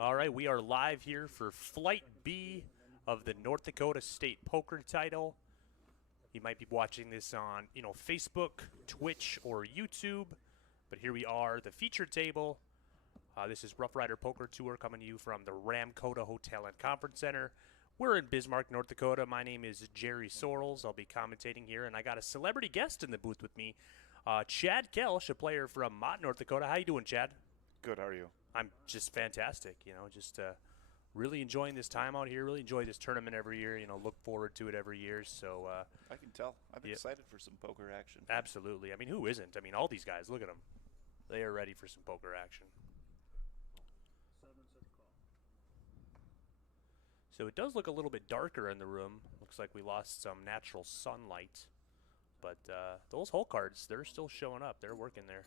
All right, we are live here for Flight B of the North Dakota State Poker Title. You might be watching this on, Facebook, Twitch, or YouTube, but here we are, the feature table. This is Roughrider Poker Tour coming to you from the Dakota Hotel and Conference Center. We're in Bismarck, North Dakota. My name is Jerry Sorrells. I'll be commentating here, and I got a celebrity guest in the booth with me, Chad Kelsch, a player from Mott, North Dakota. How you doing, Chad? Good, how are you? I'm just fantastic, really enjoying this time out here, really enjoy this tournament every year, look forward to it every year. So I can tell. I'm excited for some poker action. Absolutely. I mean, who isn't? I mean, all these guys, look at them. They are ready for some poker action. So it does look a little bit darker in the room. Looks like we lost some natural sunlight. But those hole cards, they're still showing up. They're working there.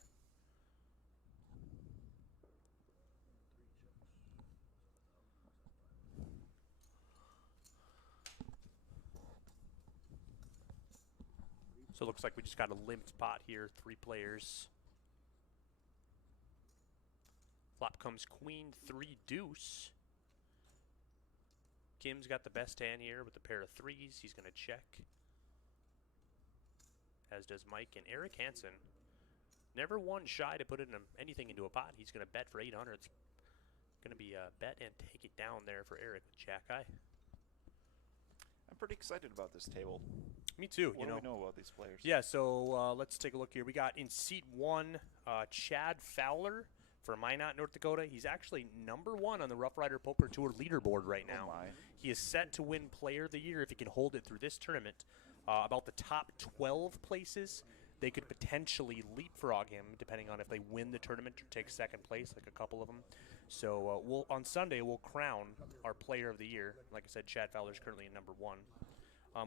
So it looks like we just got a limped pot here, 3 players. Flop comes queen, 3 deuce. Kim's got the best hand here with a pair of 3s. He's going to check. As does Mike and Eric Hansen. Never one shy to put in anything into a pot. He's going to bet for 800. It's going to be a bet and take it down there for Eric with Jack High. I'm pretty excited about this table. Me too. What do we know about these players? Yeah, so let's take a look here. We got in seat 1, Chad Fowler for Minot, North Dakota. He's actually #1 on the Roughrider Poker Tour leaderboard right now. Oh my. He is set to win Player of the Year if he can hold it through this tournament. About the top 12 places, they could potentially leapfrog him depending on if they win the tournament or take second place, like a couple of them. So on Sunday, we'll crown our Player of the Year. Like I said, Chad Fowler's currently in #1.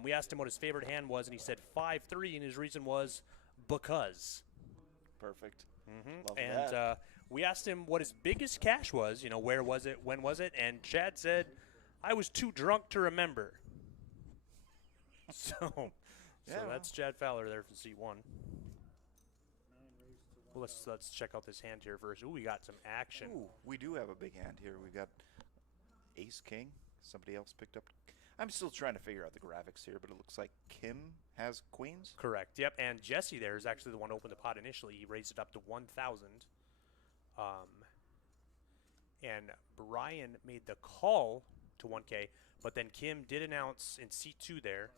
We asked him what his favorite hand was, and he said 5-3, and his reason was because. Perfect. Love that. We asked him what his biggest cash was, where was it, when was it, and Chad said, I was too drunk to remember. So that's Chad Fowler there from seat 1. Well, let's check out this hand here first. Ooh, we got some action. Ooh, we do have a big hand here. We got Ace King. Somebody else picked up. I'm still trying to figure out the graphics here, but it looks like Kim has queens. Correct. Yep. And Jesse there is actually the one who opened the pot initially. He raised it up to 1,000. And Brian made the call to 1K, but then Kim did announce in seat 2 there.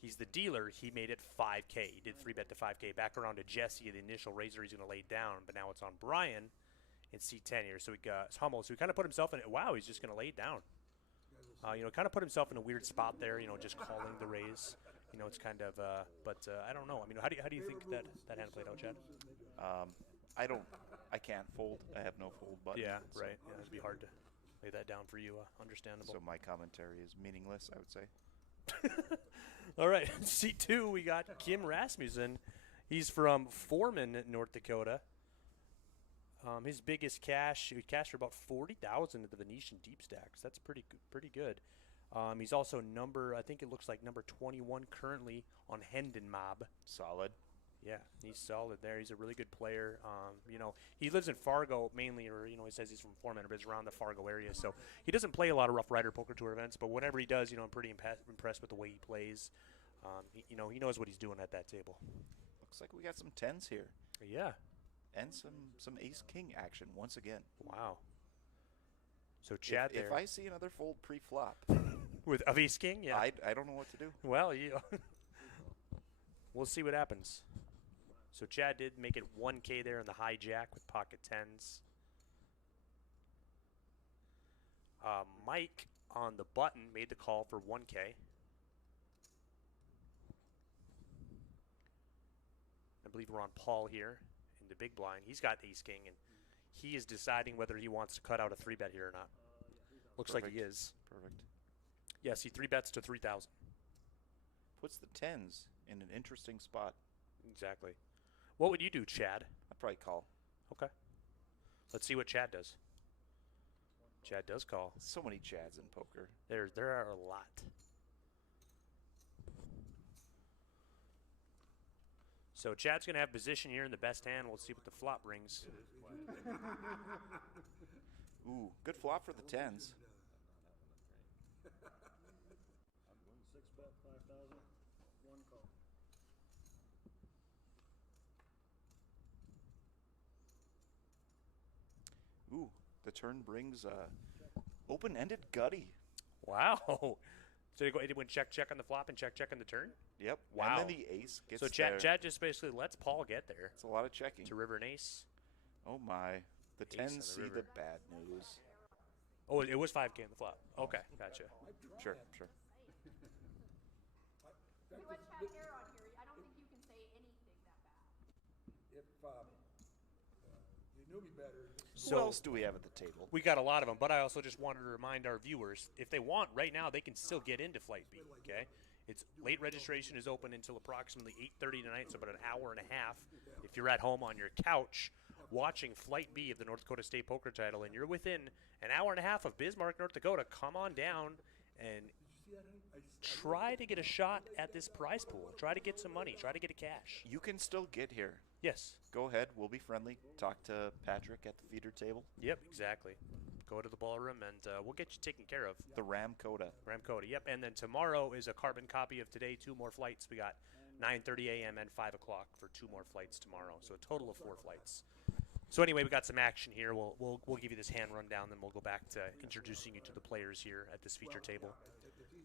He's the dealer. He made it 5K. He did 3-bet to 5K. Back around to Jesse, the initial raiser he's going to lay down, but now it's on Brian in seat 10 here. So he got Hummel. So he kind of put himself in it. Wow, he's just going to lay it down. Kind of put himself in a weird spot there, just calling the raise. It's kind of, I don't know. I mean, how do you think that hand played out, Chad? I can't fold. I have no fold button. Yeah, right. Yeah, it'd be hard to lay that down for you. Understandable. So my commentary is meaningless, I would say. All right, seat 2, we got Kim Rasmussen. He's from Foreman, North Dakota. His biggest cash, he cashed for about 40,000 at the Venetian deep stacks. That's pretty good. He's also I think it looks like number 21 currently on Hendon Mob. Solid. Yeah, he's solid there. He's a really good player. He lives in Fargo mainly, or he says he's from Foreman, but he's around the Fargo area. So he doesn't play a lot of Roughrider Poker Tour events, but whenever he does, I'm pretty impressed with the way he plays. He knows what he's doing at that table. Looks like we got some 10s here. Yeah. And some Ace-King action once again. Wow. So Chad if I see another fold pre-flop. With Ace-King, yeah. I don't know what to do. Well, we'll see what happens. So Chad did make it 1K there in the hijack with pocket 10s. Mike on the button made the call for 1K. I believe we're on Paul here in the big blind. He's got Ace-King, and he is deciding whether he wants to cut out a 3-bet here or not. Looks Perfect. like he is. Perfect. Yes, he 3-bets to 3,000. Puts the 10s in an interesting spot. Exactly. What would you do, Chad? I'd probably call. Okay. Let's see what Chad does. Chad does call. So many Chads in poker. There are a lot. So Chad's going to have position here in the best hand. We'll see what the flop brings. Ooh, good flop for the 10s. Ooh, the turn brings open-ended gutty. Wow. So it went check on the flop and check on the turn? Yep. Wow. And then the ace gets so there. Chad just basically lets Paul get there. It's a lot of checking. To river and ace. Oh my. The Ace on 10s the see river. the bad news. Oh, it was 5K on the flop. Okay, gotcha. Sure. We watch Chad Hair on here. I don't think you can say anything that bad. If you knew me better. Who else do we have at the table? We got a lot of them, but I also just wanted to remind our viewers, if they want, right now, they can still get into Flight B, okay? It's late registration is open until approximately 8:30 tonight, so about an hour and a half. If you're at home on your couch watching Flight B of the North Dakota State Poker Title and you're within an hour and a half of Bismarck, North Dakota, come on down and try to get a shot at this prize pool. Try to get some money. Try to get a cash. You can still get here. Yes. Go ahead. We'll be friendly. Talk to Patrick at the feeder table. Yep, exactly. Go to the ballroom, and we'll get you taken care of. The Ramcoda. Ramcoda, yep. And then tomorrow is a carbon copy of today. 2 more flights. We got 9:30 a.m. and 5 o'clock for 2 more flights tomorrow. So a total of 4 flights. So anyway, we got some action here. We'll give you this hand rundown, then we'll go back to introducing you to the players here at this feature table.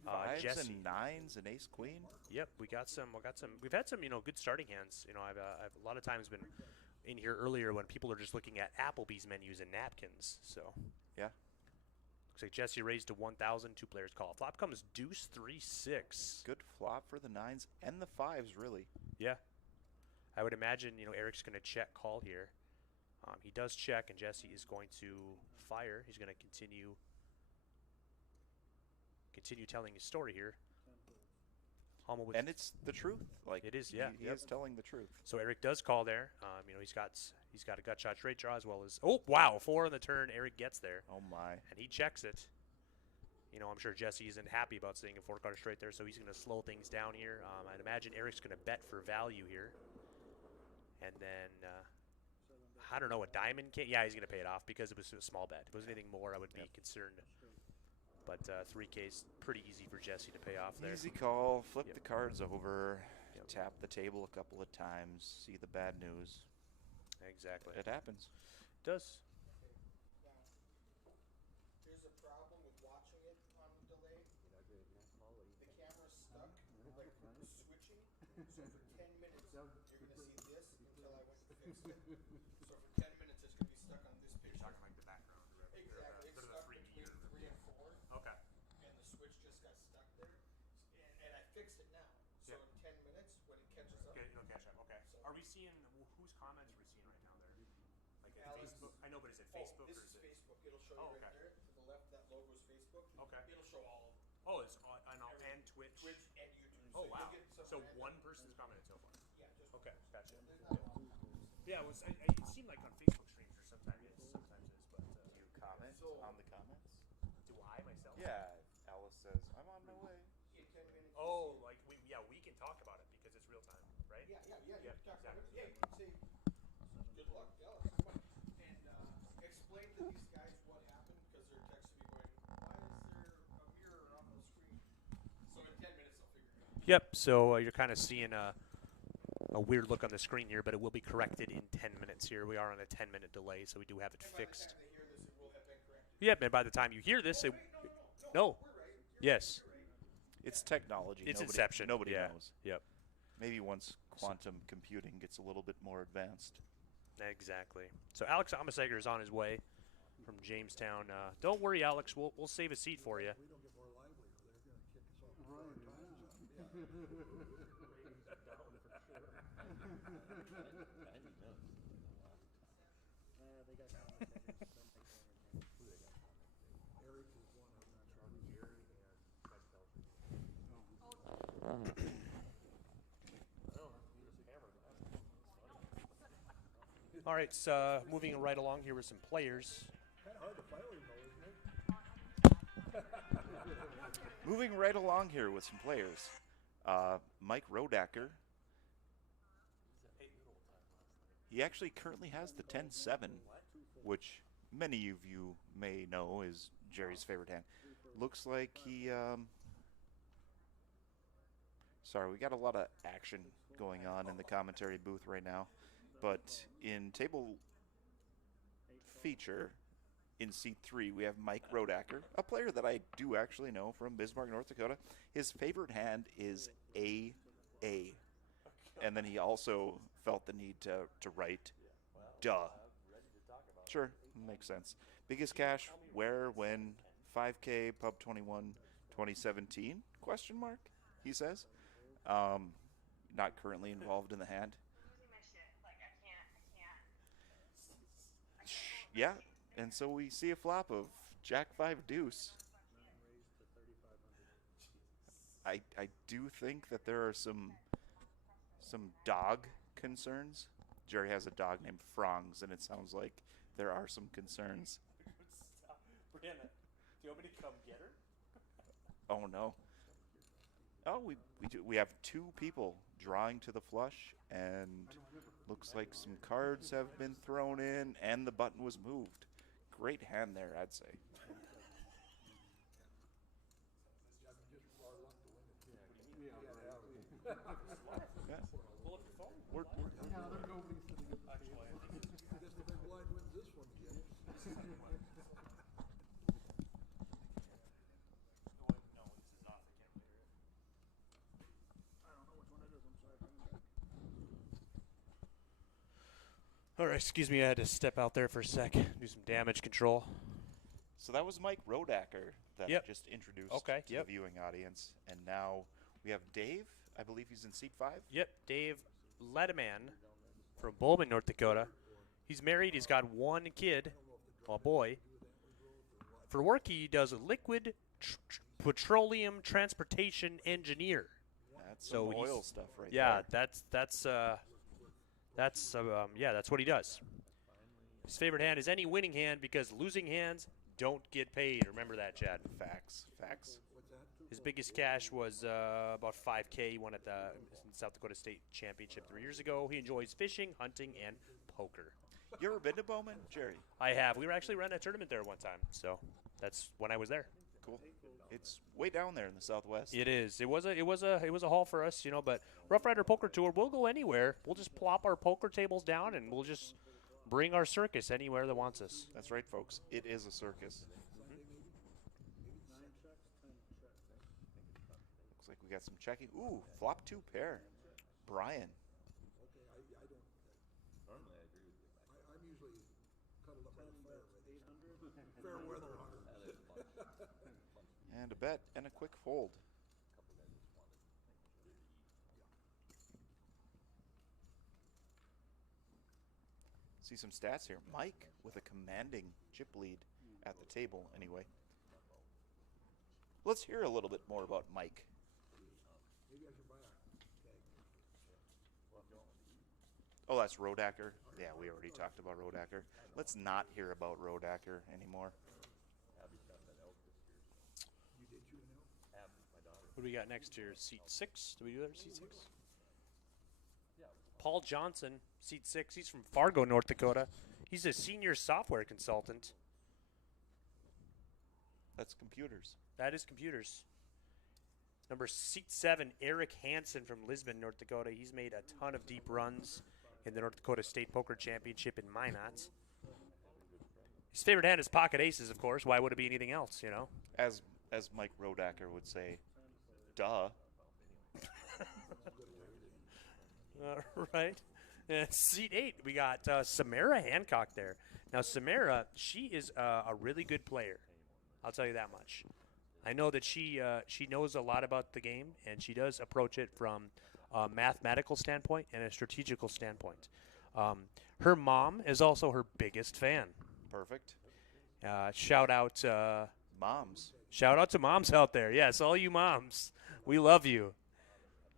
5s Jesse. and 9s and ace queen. Yep, we got some. We've had some, good starting hands. I've a lot of times been in here earlier when people are just looking at Applebee's menus and napkins. So Yeah. looks like Jesse raised to 1,000. 2 players call. Flop comes deuce 3-6. Good flop for the 9s and the 5s, really. Yeah, I would imagine Eric's going to check call here. He does check, and Jesse is going to fire. He's going to continue telling his story here. And it's the truth. Like It is, yeah. He is telling the truth. So Eric does call there. He's got a gut shot straight draw as well as 4 on the turn. Eric gets there, Oh my. and he checks it. I'm sure Jesse isn't happy about seeing a 4-card straight there, so he's going to slow things down here. I'd imagine Eric's going to bet for value here, and then I don't know, a diamond can't. Yeah, he's going to pay it off because it was a small bet. If it was anything more, I would be concerned. But 3K is pretty easy for Jesse to pay off there. Easy call. Flip Yep. the cards over. Yep. Tap the table a couple of times. See the bad news. Exactly. It happens. It does. There's a problem with watching it on delay. The camera's stuck, like switching. So for 10 minutes, you're going to see this until I went and fixed it. So for 10 minutes, it's going to be stuck on this picture. Talking like the background. Exactly. It's stuck between 3 and 4. Okay. And the switch just got stuck there. And I fixed it now. So Yep. in 10 minutes, when it catches up. Okay, it'll catch up. Okay. Are we seeing whose comments are we seeing right now there? Like at Alex. Facebook? I know, but is it Oh, Facebook this or is is it? Facebook. It'll show Oh, you right okay. there. To the left, that logo is Facebook. Okay. It'll show all of them. Oh, it's on and Twitch. Twitch and YouTube. Oh So wow. you'll get some So random- one person's commented so far. Yeah, just Okay, gotcha. There's not a lot. Yeah, it seemed like on Facebook streams or sometimes it is, but Do you comment on the comments? do I myself? Yeah. Alice says, I'm on my way. Yeah, 10 minutes. Oh, like we can talk about it because it's real time, right? Yeah. You Yep, can talk about it. exactly. Yeah, you can say, good luck, Alex. And explain to these guys what happened because they're texting me going, why is there a mirror on the screen? So in 10 minutes, they'll figure it out. Yep. So you're kind of seeing a weird look on the screen here, but it will be corrected in 10 minutes here. We are on a 10-minute delay, so we do have it And by the fixed. time they hear this, it will have been corrected. Yep, and by the time you hear this, it, no. We're right. Yes. It's technology. It's nobody, Inception. Nobody Yeah. knows. Yep. Maybe once quantum computing gets a little bit more advanced. Exactly. So Alex Amaseger is on his way from Jamestown. Don't worry, Alex. We'll save a seat for you. We don't get more lively, they're going to kick us off the times. Eric is one, I'm not sure. Jerry and All right, so moving right along here with some players. kind of hard to fire him though, isn't it? Moving right along here with some players. Mike Rodacker. He actually currently has the 10-7, which many of you may know is Jerry's favorite hand. Looks like he. Sorry, we got a lot of action going on in the commentary booth right now. But in table feature, in seat 3, we have Mike Rodacker, a player that I do actually know from Bismarck, North Dakota. His favorite hand is A. And then he also felt the need to write duh. Sure, makes sense. Biggest cash, where, when, 5K, Pub 21, 2017, question mark, he says. Not currently involved in the hand. Yeah, and so we see a flop of Jack 5 deuce. I do think that there are some dog concerns. Jerry has a dog named Frongs, and it sounds like there are some concerns. Brianna, do you want me to come get her? Oh no. Oh, we have 2 people drawing to the flush, and looks like some cards have been thrown in, and the button was moved. Great hand there, I'd say. Yeah. Pull up your phone. We're, All right, excuse me. I had to step out there for a sec, do some damage control. So that was Mike Rodacker that Yep. I just introduced Okay, to yep. the viewing audience. And now we have Dave. I believe he's in seat 5. Yep, Dave Ledeman from Bowman, North Dakota. He's married. He's got 1 kid, a boy. For work, he does a liquid petroleum transportation engineer. That's So some oil he's- stuff right Yeah, there. that's what he does. His favorite hand is any winning hand because losing hands don't get paid. Remember that, Chad. Facts. His biggest cash was about 5K. He won at the South Dakota State Championship 3 years ago. He enjoys fishing, hunting, and poker. You ever been to Bowman, Jerry? I have. We were actually running a tournament there one time, so that's when I was there. Cool. It's way down there in the Southwest. It is. It was a haul for us, but Roughrider Poker Tour, we'll go anywhere. We'll just plop our poker tables down and we'll just bring our circus anywhere that wants us. That's right, folks. It is a circus. Looks like we got some checking. Ooh, flop 2 pair. Brian. I'm usually cuddled up by the fire fair weather hunter. And a bet and a quick fold. See some stats here. Mike with a commanding chip lead at the table anyway. Let's hear a little bit more about Mike. Maybe I should buy a tag. Oh, that's Rodacker. Yeah, we already talked about Rodacker. Let's not hear about Rodacker anymore. You did shoot an elk? What do we got next here? Seat 6? Do we do that? Seat 6? Paul Johnson, seat 6. He's from Fargo, North Dakota. He's a senior software consultant. That's computers. That is computers. Number seat 7, Eric Hansen from Lisbon, North Dakota. He's made a ton of deep runs in the North Dakota State Poker Championship in Minot. His favorite hand is pocket aces, of course. Why would it be anything else, As Mike Rodacker would say, duh. Right. Seat 8, we got Samara Hancock there. Now, Samara, she is a really good player. I'll tell you that much. I know that she knows a lot about the game, and she does approach it from a mathematical standpoint and a strategical standpoint. Her mom is also her biggest fan. Perfect. Shout out Moms. Shout out to moms out there. Yes, all you moms. We love you.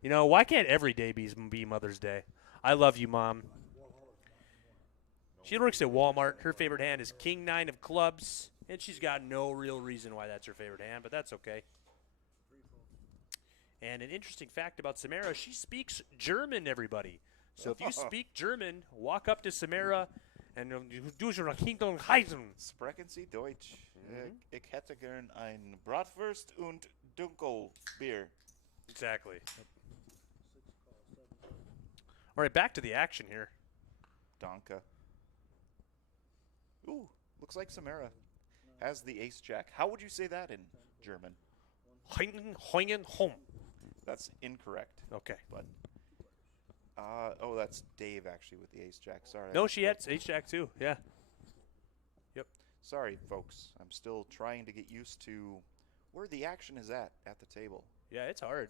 Why can't every day be Mother's Day? I love you, Mom. She works at Walmart. Her favorite hand is King 9 of clubs, and she's got no real reason why that's her favorite hand, but that's okay. And an interesting fact about Samara, she speaks German, everybody. So if you speak German, walk up to Samara And du schon Kingdom heißen. Sprechen Sie Deutsch? Ich hätte gern ein Bratwurst und Dunkelbier. Exactly. All right, back to the action here. Danke. Ooh, looks like Samara has the ace-jack. How would you say that in German? Heingen, home. That's incorrect. Okay. But oh, that's Dave actually with the ace-jack. Sorry. No, she had H-Jack too. Yeah. Yep. Sorry, folks. I'm still trying to get used to where the action is at the table. Yeah, it's hard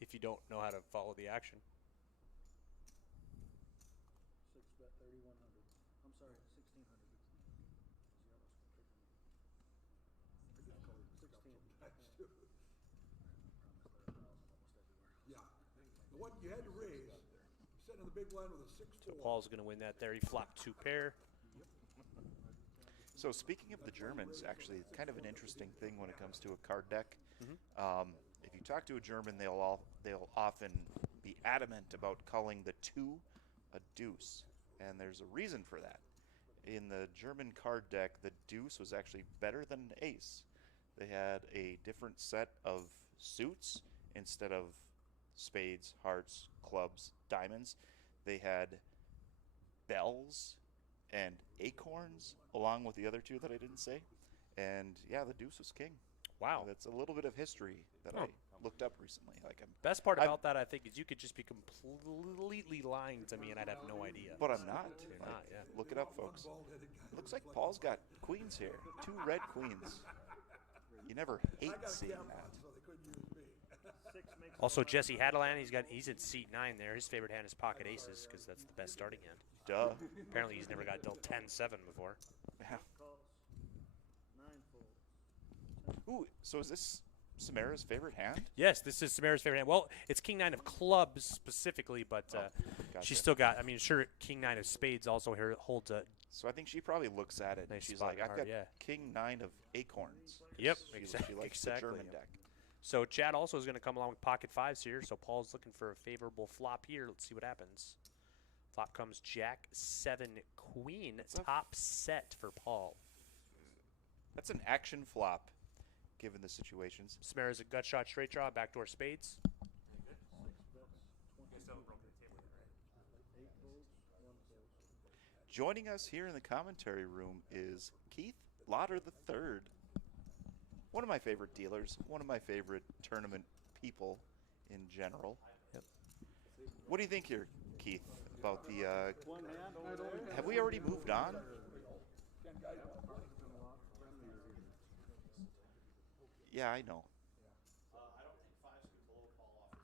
if you don't know how to follow the action. 6-bet 3,100. I'm sorry, 1,600. Yeah. The one you had to raise, sitting in the big blind with a 6-4. So Paul's going to win that there. He flopped 2 pair. So speaking of the Germans, actually, it's kind of an interesting thing when it comes to a card deck. If you talk to a German, they'll often be adamant about calling the 2 a deuce, and there's a reason for that. In the German card deck, the deuce was actually better than an ace. They had a different set of suits instead of spades, hearts, clubs, diamonds. They had bells and acorns along with the other 2 that I didn't say. And yeah, the deuce was king. Wow. That's a little bit of history that I looked up recently. Best part about that, I think, is you could just be completely lying to me and I'd have no idea. But I'm not. You're not, yeah. Look it up, folks. Looks like Paul's got queens here. 2 red queens. You never hate seeing that. So they couldn't use me. Also, Jesse Hadeland, he's in seat 9 there. His favorite hand is pocket aces because that's the best starting hand. Duh. Apparently, he's never got dealt 10-7 before. Yeah. Ooh, so is this Samara's favorite hand? Yes, this is Samara's favorite hand. Well, it's King 9 of clubs specifically, but Gotcha. she's still got, I mean, sure, King 9 of spades also holds a. So I think she probably looks at it and Nice she's spot like, I've card, got yeah. King 9 of acorns. Yep, She exactly. likes the German deck. So Chad also is going to come along with pocket 5s here. So Paul's looking for a favorable flop here. Let's see what happens. Flop comes Jack 7 Queen, top set for Paul. That's an action flop, given the situations. Samara's a gut shot straight draw, backdoor spades. Joining us here in the commentary room is Keith Lauder III. One of my favorite dealers, one of my favorite tournament people in general. Yep. What do you think here, Keith, about the... have we already moved on? Yeah, I know. I don't think 5s could blow Paul off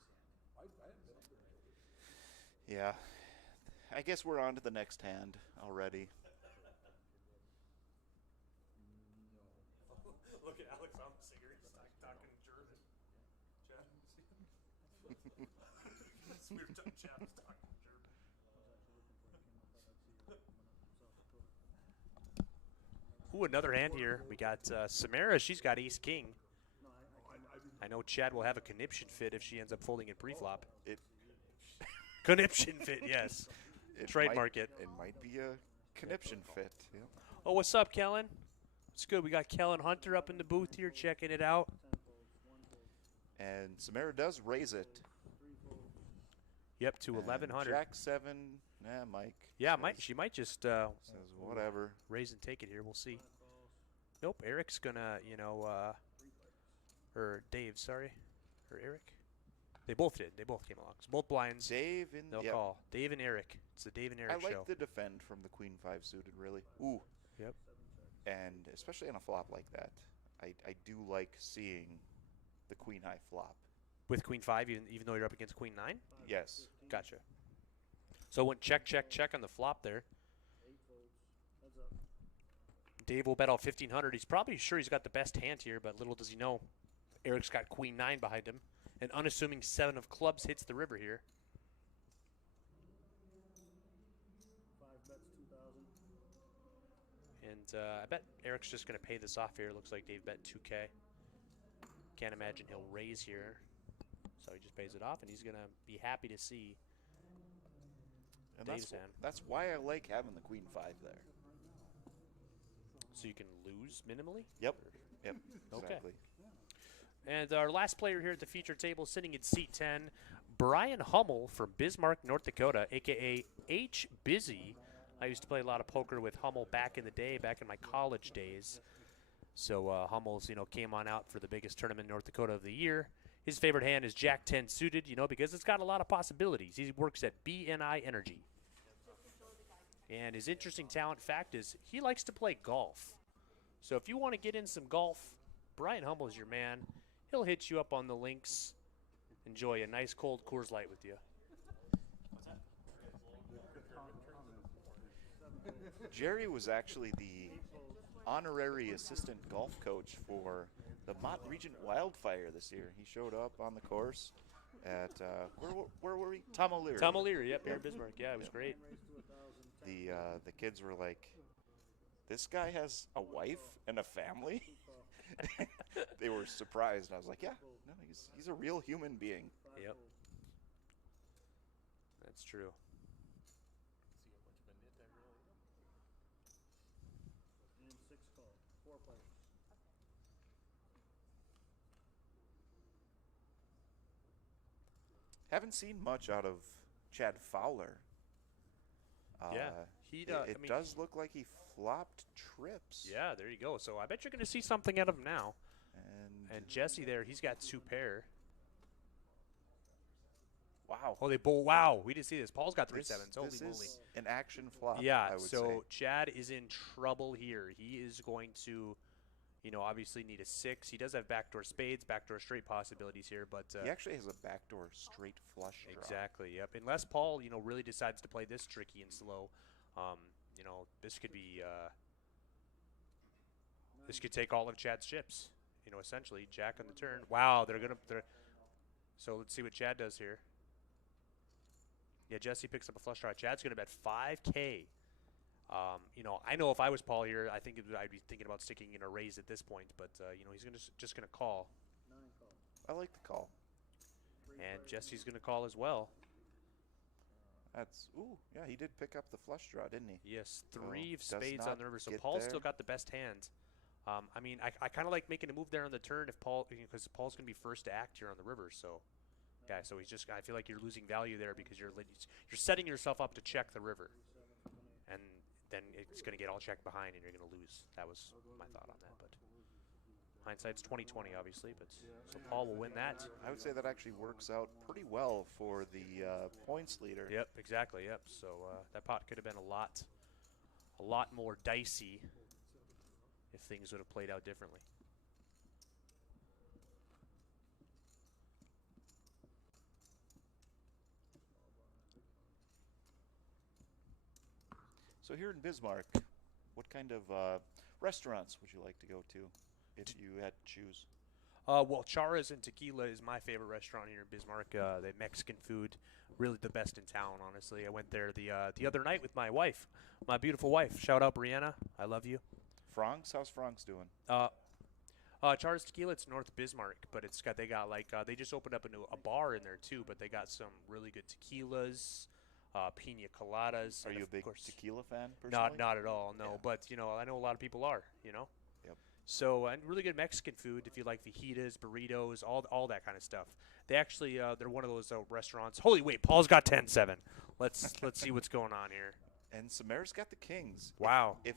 his hand. Yeah. I guess we're on to the next hand already. Look at Alex Umsinger. He's talking German. Smear tongue chap's talking German. Ooh, another hand here. We got Samara. She's got ace king. I know Chad will have a conniption fit if she ends up folding in pre-flop. Conniption fit, yes. Trademark it. It might be a conniption fit. Yeah. Oh, what's up, Kellen? It's good. We got Kellen Hunter up in the booth here checking it out. And Samara does raise it. Yep, to And 1100. Jack 7. Mike. Yeah, says, she might just says whatever. raise and take it here. We'll see. Nope, Eric's gonna, or Dave, sorry, or Eric. They both did. They both came along. So both blinds. Dave in They'll call. Dave and Eric. It's the Dave and Eric I like show. the defend from the Queen 5 suited, really. Ooh. Yep. And especially on a flop like that, I do like seeing the Queen High flop. With Queen 5, even though you're up against Queen 9? Yes. Gotcha. So went check, check, check on the flop there. Dave will bet out 1,500. He's probably sure he's got the best hand here, but little does he know, Eric's got Queen 9 behind him. An unassuming 7 of clubs hits the river here. 5 bets 2,000. And I bet Eric's just going to pay this off here. Looks like Dave bet 2K. Can't imagine he'll raise here. So he just pays it off, and he's going to be happy to see And Dave's hand. that's why I like having the queen 5 there. So you can lose minimally? Yep. Yep. Okay. Exactly. And our last player here at the feature table, sitting in seat 10, Brian Hummel from Bismarck, North Dakota, a.k.a. H. Busy. I used to play a lot of poker with Hummel back in the day, back in my college days. So Hummel's, came on out for the biggest tournament in North Dakota of the year. His favorite hand is Jack 10 suited, because it's got a lot of possibilities. He works at BNI Energy. And his interesting talent fact is he likes to play golf. So if you want to get in some golf, Brian Hummel is your man. He'll hit you up on the links. Enjoy a nice cold Coors Light with you. Jerry was actually the honorary assistant golf coach for the Mott Regent Wildfire this year. He showed up on the course at, where were we? Tom O'Leary. Tom O'Leary, yep, here in Bismarck. Yeah, it was great. The kids were like, this guy has a wife and a family? They were surprised, and I was like, yeah, no, he's a real human being. Yep. That's true. And 6 call. 4 players. Haven't seen much out of Chad Fowler. Yeah, It does look like he flopped trips. Yeah, there you go. So I bet you're going to see something out of him now. And And Jesse there, he's got 2 pair. wow. Oh, they bowl. Wow, we didn't see this. Paul's got 3 This- sevens. Holy this moly. is an action flop, Yeah, I would so say. Chad is in trouble here. He is going to, obviously need a 6. He does have backdoor spades, backdoor straight possibilities here, but He actually has a backdoor straight flush draw. exactly, yep. Unless Paul, really decides to play this tricky and slow, this could be, this could take all of Chad's chips. Essentially, Jack on the turn. Wow, so let's see what Chad does here. Yeah, Jesse picks up a flush draw. Chad's going to bet 5K. I know if I was Paul here, I think I'd be thinking about sticking in a raise at this point, but he's just going to call, 9 call. I like the call. and Jesse's going to call as well. Yeah, he did pick up the flush draw, didn't he? Yes, So 3 of does spades not on the river, so get Paul's there. still got the best hand. I kind of like making a move there on the turn if Paul, because Paul's going to be first to act here on the river, so. Yeah, so I feel like you're losing value there because you're setting yourself up to check the river, and then it's going to get all checked behind, and you're going to lose. That was my thought on that, but hindsight's 20/20, obviously. But so Paul will win that. I would say that actually works out pretty well for the points leader. Yep, exactly. Yep. So that pot could have been a lot more dicey if things would have played out differently. So here in Bismarck, what kind of restaurants would you like to go to if you had to choose? Well, Chara's and Tequila is my favorite restaurant here in Bismarck. They have Mexican food, really the best in town, honestly. I went there the other night with my wife, my beautiful wife. Shout out, Brianna. I love you. Frank's? How's Frank's doing? Chara's Tequila, it's North Bismarck, but they got they just opened up a bar in there too, but they got some really good tequilas, pina coladas. Are and you a of big course- tequila fan, personally? Not at all, no. Yeah. But I know a lot of people are. Yep. So and really good Mexican food if you like fajitas, burritos, all that kind of stuff. They actually they're one of those restaurants. Holy wait, Paul's got 10-7. Let's see what's going on here. And Samara's got the kings. Wow. If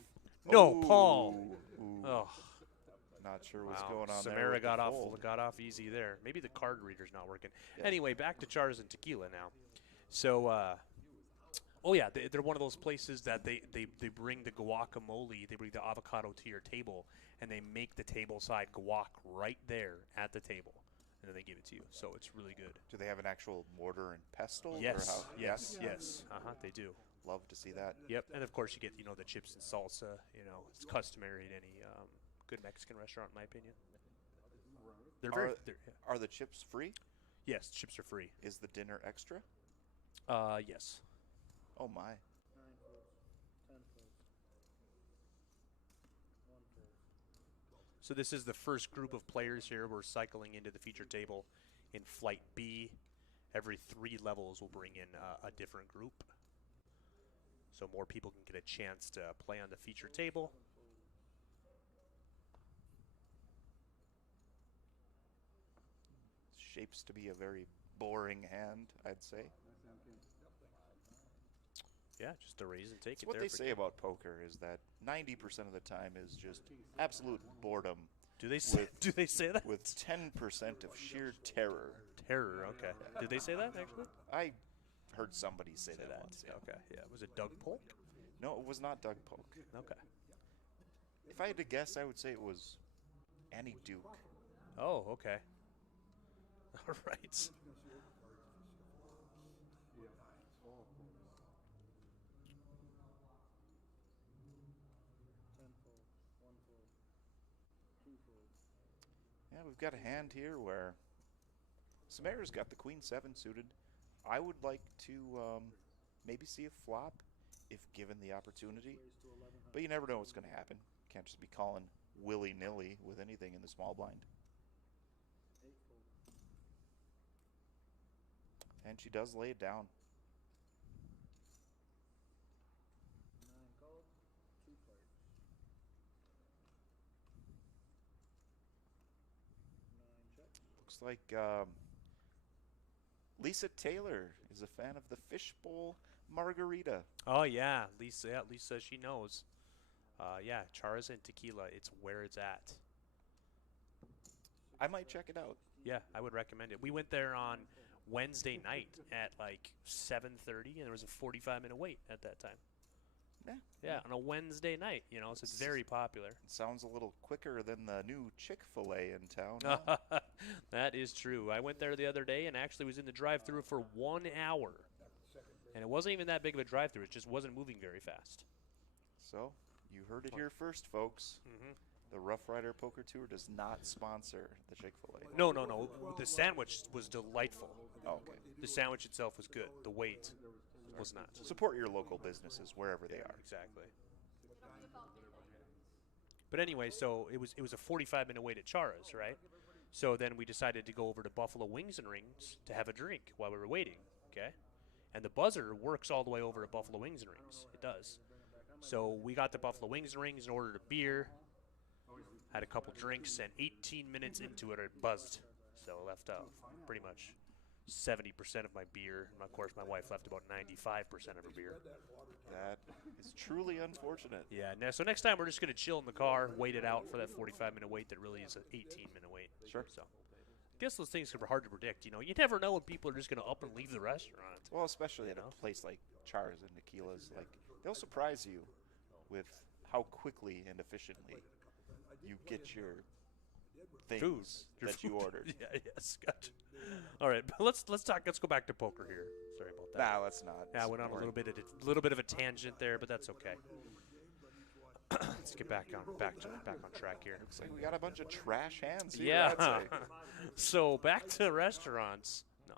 No, Paul. Ooh. Oh, Not sure what's wow. going on there. Samara with the fold. got off easy there. Maybe the card reader's not working. Yeah. Anyway, back to Chars and Tequila now. So oh yeah, they're one of those places that they bring the guacamole, they bring the avocado to your table, and they make the table side guac right there at the table, and then they give it to you. So it's really good. Do they have an actual mortar and pestle? or Yes, how? yes, yes. They do. Love to see that. Yep, and of course you get the chips and salsa. It's customary at any good Mexican restaurant, in my opinion. They're very. Are the chips free? Yes, chips are free. Is the dinner extra? Yes. Oh my. 9 folds. 10 folds. 1 fold. So this is the first group of players here. We're cycling into the feature table in Flight B. Every 3 levels will bring in a different group. so more people can get a chance to play on the feature table. Shapes to be a very boring hand, I'd say. Yeah, just a raise and take It's it what there. they for say Ken. about poker is that 90% of the time is just absolute boredom Do they say? with- Do they say that? with 10% of sheer terror. Terror. Okay. Did they say that actually? I heard somebody say that That. once. Yeah. Okay. Yeah. Was it Doug Polk? No, it was not Doug Polk. Okay. If I had to guess, I would say it was Annie Duke. Oh. Okay. All right. Tenfold, onefold, twofold. Yeah, we've got a hand here where Samara's got the Queen 7 suited. I would like to maybe see a flop if given the opportunity. Raise to 1100. But you never know what's going to happen. Can't just be calling willy-nilly with anything in the small blind. Eightfold. And she does lay it down. 9 called. 2 players. 9 checks. Looks like Lisa Taylor is a fan of the fishbowl margarita. Oh yeah, Lisa. Yeah, Lisa. She knows. Yeah, Charas and tequila. It's where it's at. I might check it out. Yeah, I would recommend it. We went there on Wednesday night at like 7:30, and there was a 45-minute wait at that time. Yeah. Yeah, on a Wednesday night, you know, so it's very popular. It sounds a little quicker than the new Chick-fil-A in town. huh? That is true. I went there the other day and actually was in the drive-thru for 1 hour. And it wasn't even that big of a drive-thru. It just wasn't moving very fast. So, you heard it here first, folks. Mm-hmm. The Roughrider Poker Tour does not sponsor the Chick-fil-A. No. The sandwich was delightful. Oh, okay. The sandwich itself was good. The wait was not. Support your local businesses wherever they are. Exactly. But anyway, so it was a 45-minute wait at Chara's, right? So then we decided to go over to Buffalo Wings and Rings to have a drink while we were waiting, okay? And the buzzer works all the way over to Buffalo Wings and Rings. It does. So we got to Buffalo Wings and Rings and ordered a beer, had a couple drinks, and 18 minutes into it, it buzzed. So I left out pretty much 70% of my beer. And of course, my wife left about 95% of her beer. That is truly unfortunate. Yeah, so next time we're just going to chill in the car, wait it out for that 45-minute wait that really is an 18-minute wait. Sure. So I guess those things are hard to predict. You know, you never know when people are just going to up and leave the restaurant. Well, especially at know? a place like Chars and Tequila's, like they'll surprise you with how quickly and efficiently you get your things Your that you food. ordered. Yeah, yes, gotcha. All right, but let's talk. Let's go back to poker here. Sorry about that. Nah, let's not. Yeah, I went on a little bit of a tangent there, but that's okay. Let's get back on track here. Looks like we got a bunch of trash hands here. Yeah. I'd say. So back to restaurants. No.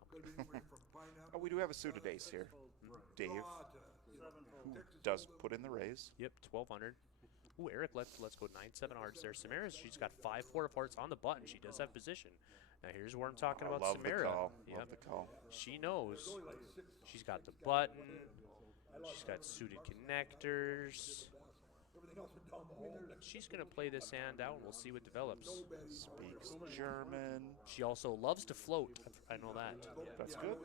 Oh, we do have a suited ace here. Dave, who does put in the raise. Yep, 1,200. Ooh, Eric, let's go 9-7 hearts there. Samara, she's got 5-4 of hearts on the button. She does have position. Now here's where I'm talking I about love Samara. the call. Yep. Love the call. She knows. She's got the button. She's got suited connectors. She's going to play this hand out, and we'll see what develops. Speaks German. She also loves to float. I know that. That's good.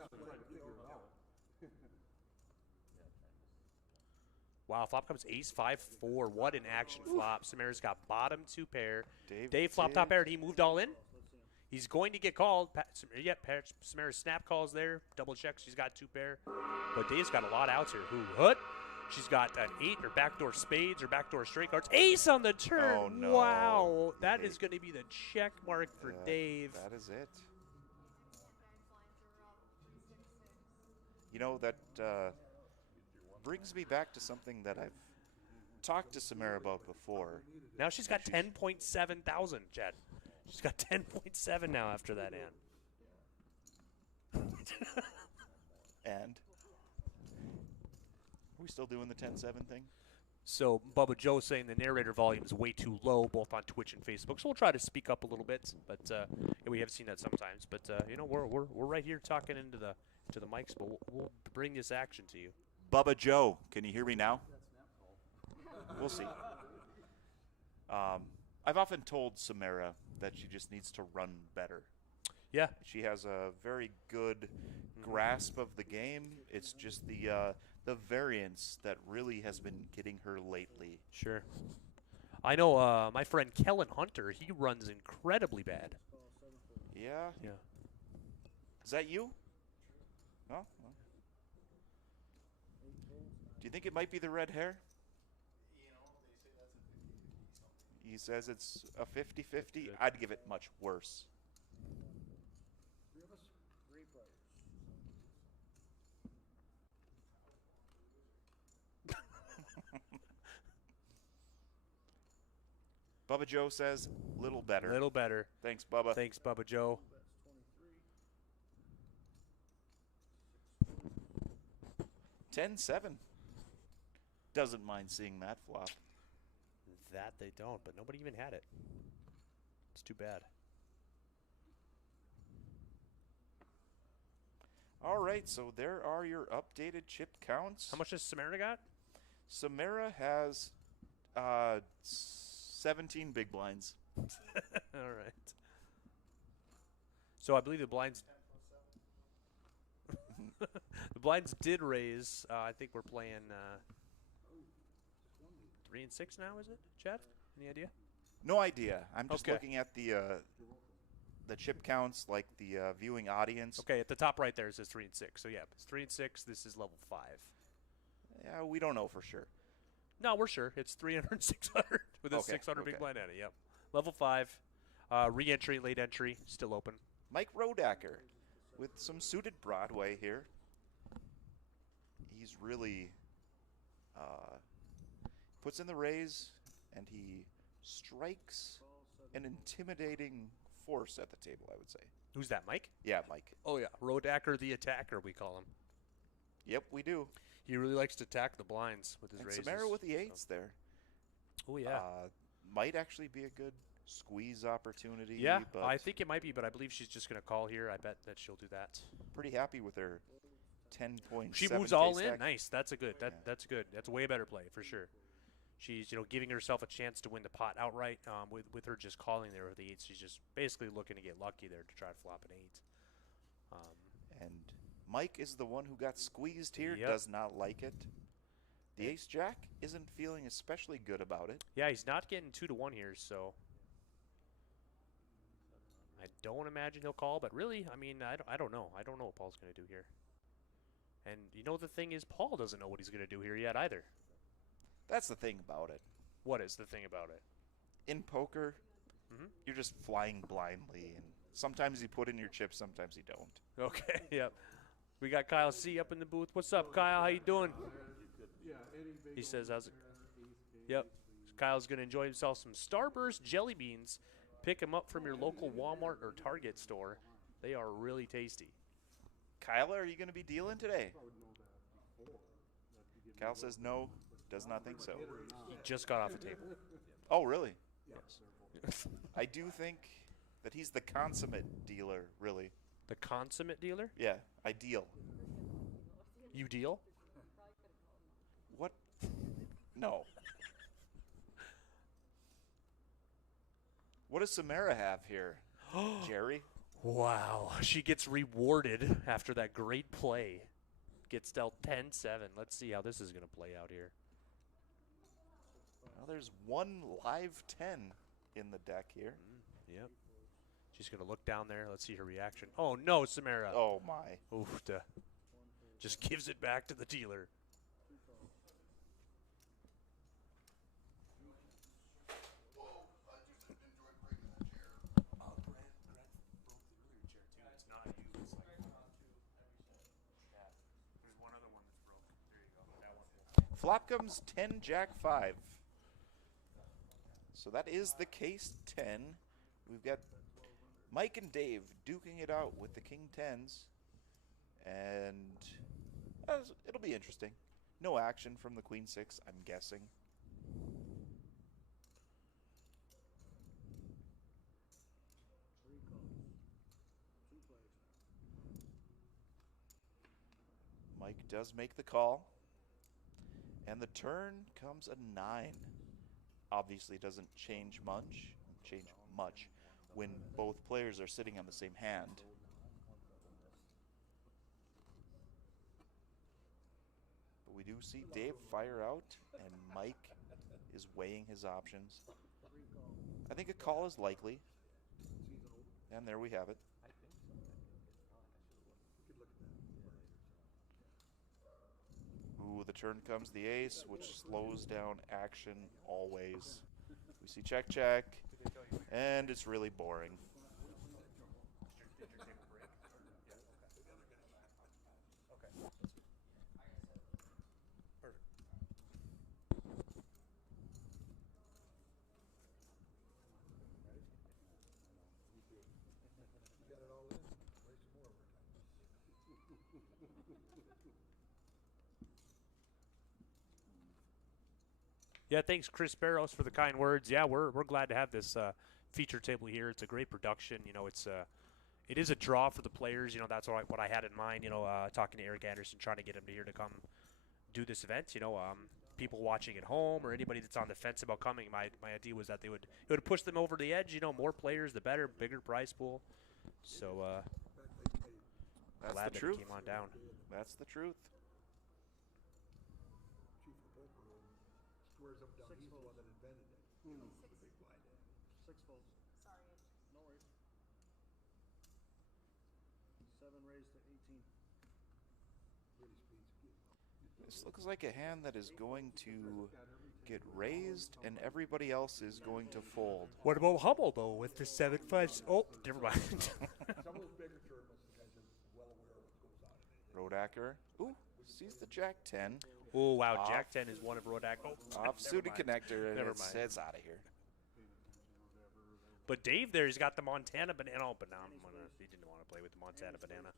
Wow, flop comes ace 5-4. What an action flop. Samara's got bottom 2 pair. Dave flop top did. pair. He moved all in. He's going to get called. Samara's snap calls there. Double check. She's got 2 pair. But Dave's got a lot of outs here. What? She's got an 8 or backdoor spades or backdoor straight cards. Ace on the turn. Oh, no. Wow. That is going to be the check mark for Dave. That is it. You know, that brings me back to something that I've talked to Samara about before. Now she's got 10.7 thousand, Chad. She's got 10.7 now after that hand. And are we still doing the 10-7 thing? So Bubba Joe saying the narrator volume is way too low, both on Twitch and Facebook. So we'll try to speak up a little bit, but yeah, we have seen that sometimes. But you know, we're right here talking into the mics, but we'll bring this action to you. Bubba Joe. Can you hear me now? We'll see. I've often told Samara that she just needs to run better. Yeah. She has a very good grasp of the game. It's just the variance that really has been getting her lately. Sure. I know my friend Kellen Hunter, he runs incredibly bad. Yeah. Yeah. Is that you? No? No. Do you think it might be the red hair? He says it's a 50-50. I'd give it much worse. Three of us? Three players. Bubba Joe says, little better. Little better. Thanks, Bubba. Thanks, Bubba Joe. That's 23. 10-7. Doesn't mind seeing that flop. That they don't, but nobody even had it. It's too bad. All right, so there are your updated chip counts. How much does Samara got? Samara has 17 big blinds. All right. So I believe the blinds. The blinds did raise. I think we're playing 3 and 6 now. Is it, Chad? Any idea? No idea. I'm just Okay. looking at the chip counts, like the viewing audience. Okay, at the top right there it says 3 and 6. So yeah, it's 3 and 6. This is level 5. Yeah, we don't know for sure. No, we're sure it's 300 and 600 with a Okay, 600 big okay. blind at it. Yep. Level 5. Re-entry, late entry, still open. Mike Rodacker with some suited Broadway here. He's really puts in the raise, and he strikes an intimidating force at the table, I would say. Who's that, Mike? Yeah, Mike. Oh yeah, Rodacker the attacker, we call him. Yep, we do. He really likes to attack the blinds with his And raises. Samara with the eights there. Oh yeah. Might actually be a good squeeze opportunity. Yeah, but I think it might be, but I believe she's just going to call here. I bet that she'll do that. pretty happy with her 10.7. She moves all stack. in. Nice. That's a good. That's good. That's a way better play for sure. She's giving herself a chance to win the pot outright. With her just calling there with the eights, she's just basically looking to get lucky there to try to flop an 8. And Mike is the one who got squeezed here. Yep. Does not like it. The ace jack isn't feeling especially good about it. Yeah, he's not getting 2 to 1 here, so I don't imagine he'll call. But really, I mean, I don't know. I don't know what Paul's going to do here. And the thing is, Paul doesn't know what he's going to do here yet either. That's the thing about it. What is the thing about it? In poker, Mhm. you're just flying blindly, and sometimes you put in your chips, sometimes you don't. Okay, yep. We got Kyle C up in the booth. What's up, Kyle? How you doing? He says, how's it? Yep. Kyle's going to enjoy himself some Starburst jelly beans. Pick them up from your local Walmart or Target store. They are really tasty. Kyle, are you going to be dealing today? Kyle says no, does not think so. He just got off the table. Oh, really? Yes. I do think that he's the consummate dealer, really. The consummate dealer? Yeah, I deal. You deal? What? No. What does Samara have here, Jerry? Wow. She gets rewarded after that great play. Gets dealt 10-7. Let's see how this is going to play out here. Well, there's one live 10 in the deck here. Yep. She's going to look down there. Let's see her reaction. Oh, no, Samara. Oh, my. Oof. Just gives it back to the dealer. Flop comes 10, Jack 5. So that is the case 10. We've got Mike and Dave duking it out with the King 10s. And it'll be interesting. No action from the Queen 6, I'm guessing. Mike does make the call. And the turn comes a 9. Obviously doesn't change much when both players are sitting on the same hand. But we do see Dave fire out, and Mike is weighing his options. I think a call is likely. And there we have it. Ooh, the turn comes the ace, which slows down action always. We see check, check, and it's really boring. Yeah, thanks, Chris Barros, for the kind words. Yeah, we're glad to have this feature table here. It's a great production. You know, it is a draw for the players. You know, that's what I had in mind. You know, talking to Eric Anderson, trying to get him here to come do this event. You know, people watching at home or anybody that's on the fence about coming. My idea was that it would push them over the edge. You know, more players, the better, bigger prize pool. So That's glad the that truth. he came on down. That's the truth. Chief of poker room squares up down. He's the one that invented it. You know, the big blind hand. 6 folds. Sorry. No worries. 7 raised to 18. Really speeds the game. This looks like a hand that is going to get raised, and everybody else is going to fold. What about Hummel though with the 7-5? Oh, never mind. Some of those bigger tournaments, the guys are well aware of what goes on in it. Rodacker, ooh, sees the Jack 10. Oh wow, Off. Jack 10 is one of Rodak. Oh, Off suited mind. connector, and Never it's mind. out of here. But Dave there, he's got the Montana banana. Oh, but now he didn't want to play with the Montana banana.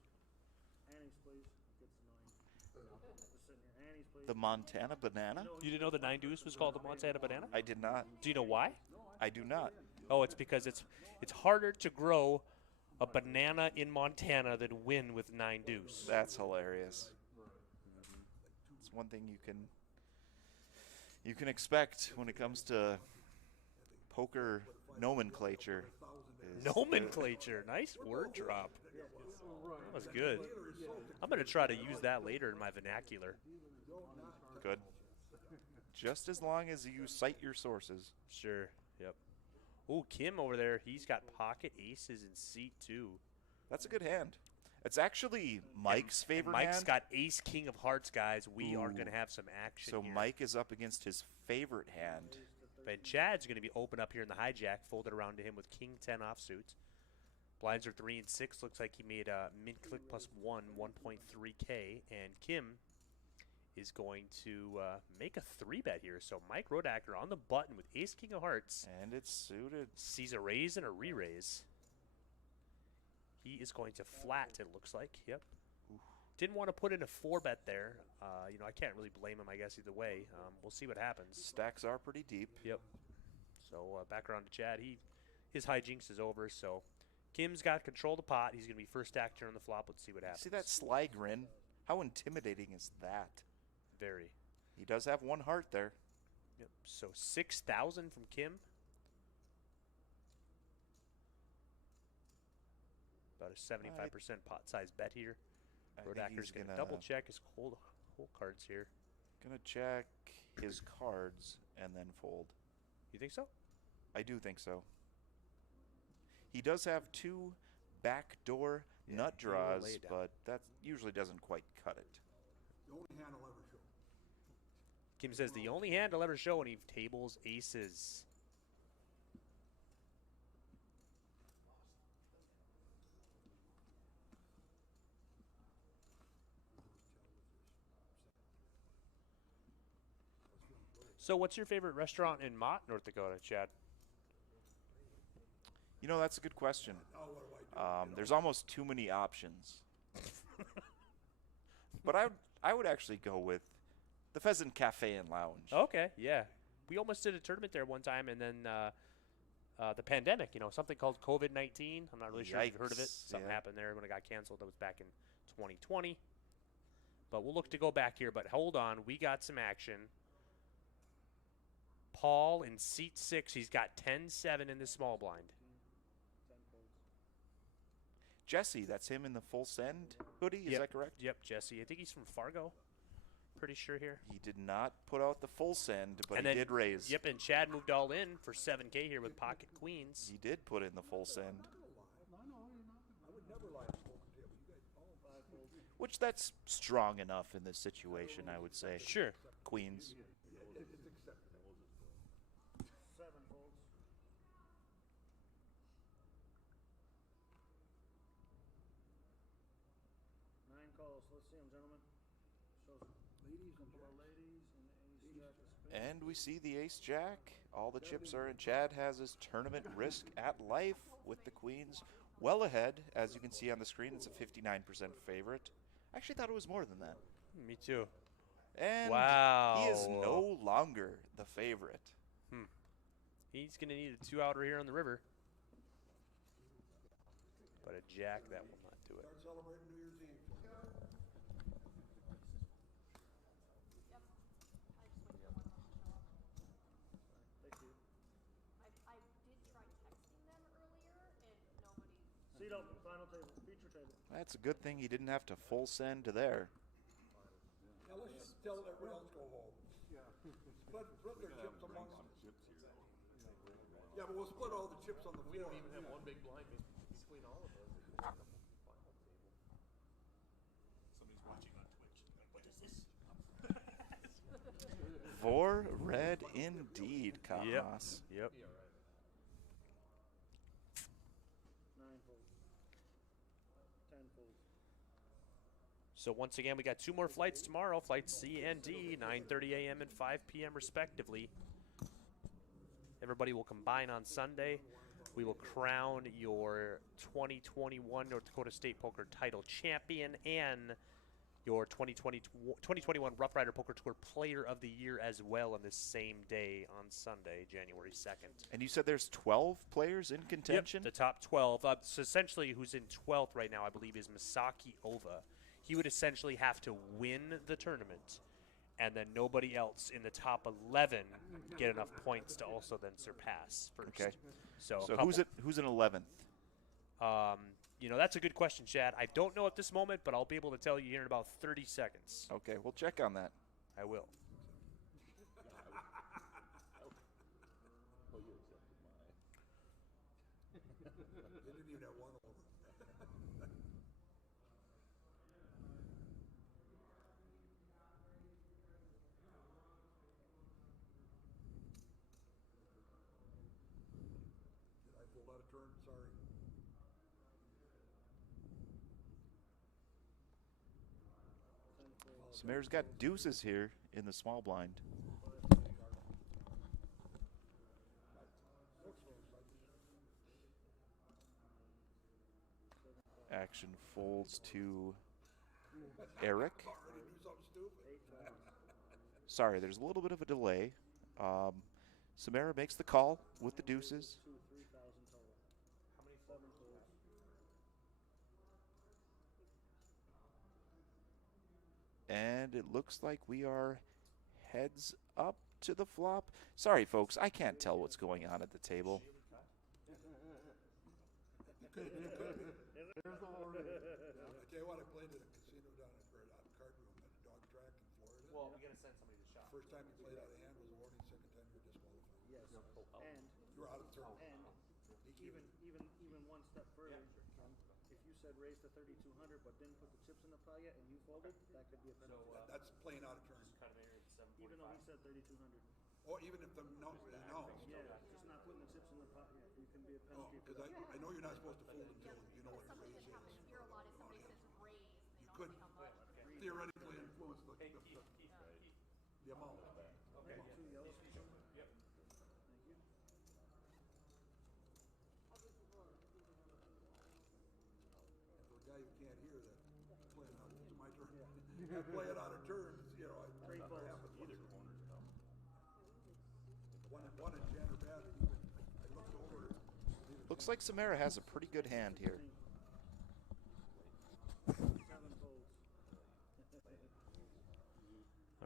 Annie's, please. Gets the 9. Just sitting here. Annie's, please. The Montana banana? You didn't know the 9 deuce was called the Montana banana? I did not. Do you know why? I do not. Oh, it's because it's harder to grow a banana in Montana than win with 9 deuce. That's hilarious. It's one thing you can expect when it comes to poker nomenclature. Nomenclature, nice word drop. That was good. I'm gonna try to use that later in my vernacular. Good. Just as long as you cite your sources. Sure. Yep. Oh, Kim over there, he's got pocket aces in seat 2. That's a good hand. It's actually Mike's And favorite Mike's hand. got ace king of hearts, guys. We are Ooh. gonna have some action So here. Mike is up against his favorite hand. And Chad's going to be open up here in the hijack, folded around to him with king 10 offsuit. Blinds are 3 and 6. Looks like he made a mid-click plus 1.3K. And Kim is going to make a 3-bet here. So Mike Rodacker on the button with ace king of hearts. And it's suited. Sees a raise and a re-raise. He is going to flat, it looks like. Yep. Didn't want to put in a 4-bet there. You know, I can't really blame him, I guess, either way. We'll see what happens. Stacks are pretty deep. Yep. So back around to Chad. His hijinks is over. So Kim's got control of the pot. He's going to be first stack turn on the flop. Let's see what happens. See that sly grin? How intimidating is that? Very. He does have one heart there. Yep. So 6,000 from Kim. About a 75% pot size bet here. I think Rodacker's he's going to gonna double check his whole cards here. Gonna check his cards and then fold. You think so? I do think so. He does have 2 backdoor nut he will draws, lay it down. but that usually doesn't quite cut it. The only hand I'll ever show. Kim says the only hand I'll ever show when he tables aces. So what's your favorite restaurant in Mott, North Dakota, Chad? You know, that's a good question. Now what do I do? There's almost too many options. But I would actually go with the Pheasant Cafe and Lounge. Okay, yeah. We almost did a tournament there one time, and then the pandemic, you know, something called COVID-19. I'm not really sure if you've heard of it. Yikes, Something yeah. happened there when it got canceled. That was back in 2020. But we'll look to go back here. But hold on, we got some action. Paul in seat 6. He's got 10-7 in the small blind. 10 folds. Jesse, that's him in the full send hoodie. Is Yep. that correct? Yep, Jesse. I think he's from Fargo. Pretty sure here. He did not put out the full send, but And he then- did raise. Yep, and Chad moved all in for 7K here with pocket queens. He did put in the full send, I would never lie at poker table. You guys all 5 folds. which that's strong enough in this situation, I would say. Sure. Queens. it's acceptable. 7 folds. Nine calls. Let's see them, gentlemen. Shows Ladies and couple of ladies and the ace jack of spades. And we see the ace jack. All the chips are in. Chad has his tournament risk at life with the queens well ahead. As you can see on the screen, it's a 59% favorite. I actually thought it was more than that. Me too. And Wow. he is no longer the favorite. He's going to need a 2-outer here on the river. But a jack, that will not do it. start celebrating New Year's Eve. Yep. I just wait for one to show up. Thank you. I did try texting them earlier, and nobody. Seat up. Final table. Feature table. That's a good thing he didn't have to full send to there. Now let's just tell everyone else go home. Yeah. Split their chips among them. Yeah, but we'll split all the chips on the floor. We don't even have one big blind between all of us. Somebody's watching on Twitch. What is this? For red indeed, Kamas. Yep. 9 folds. 10 folds. So once again, we got 2 more flights tomorrow. Flights C and D, 9:30 a.m. and 5 p.m. respectively. Everybody will combine on Sunday. We will crown your 2021 North Dakota State Poker Title champion and your 2021 Roughrider Poker Tour Player of the Year as well on this same day on Sunday, January 2nd. And you said there's 12 players in contention? Yep, the top 12. So essentially, who's in 12th right now, I believe, is Misaki Ova. He would essentially have to win the tournament, and then nobody else in the top 11 get enough points to also then surpass first. Okay. So, So who's in 11th? That's a good question, Chad. I don't know at this moment, but I'll be able to tell you here in about 30 seconds. Okay, we'll check on that. I will. They didn't even have one over. Did I pull out a turn? Sorry. Samair's got deuces here in the small blind. Action folds to Eric. Already do something stupid. Sorry, there's a little bit of a delay. Samaira makes the call with the deuces. 2, 3,000 total. How many 7 folds? And it looks like we are heads up to the flop. Sorry, folks, I can't tell what's going on at the table. I tell you what, I played at a casino down at card room at a dog track in Florida. Well, we got to send somebody to shop. First time you played out of hand was a warning, second time you're disqualified. Yes. And You're out of turn. even one step further, if you said raise to 3,200 but didn't put the chips in the pile yet and you folded, that could be a penalty. That's playing out of turn. Even though he said 3,200. Or even if the no, they know. Yeah, just not putting the chips in the pot yet. You can be a Oh, penalty. because I know you're not supposed to fold until you know what your Something raise that happens is. here a lot is somebody says raise, they Could don't say how much. theoretically influence the amount. Okay. 2 yellows. Yep. Thank you. And for a guy who can't hear that, playing out, it's my turn. I play it out of turn, you know, Three that folds. happens. One in Jan or bad, even, I looked over. Looks like Samaira has a pretty good hand here. 7 folds.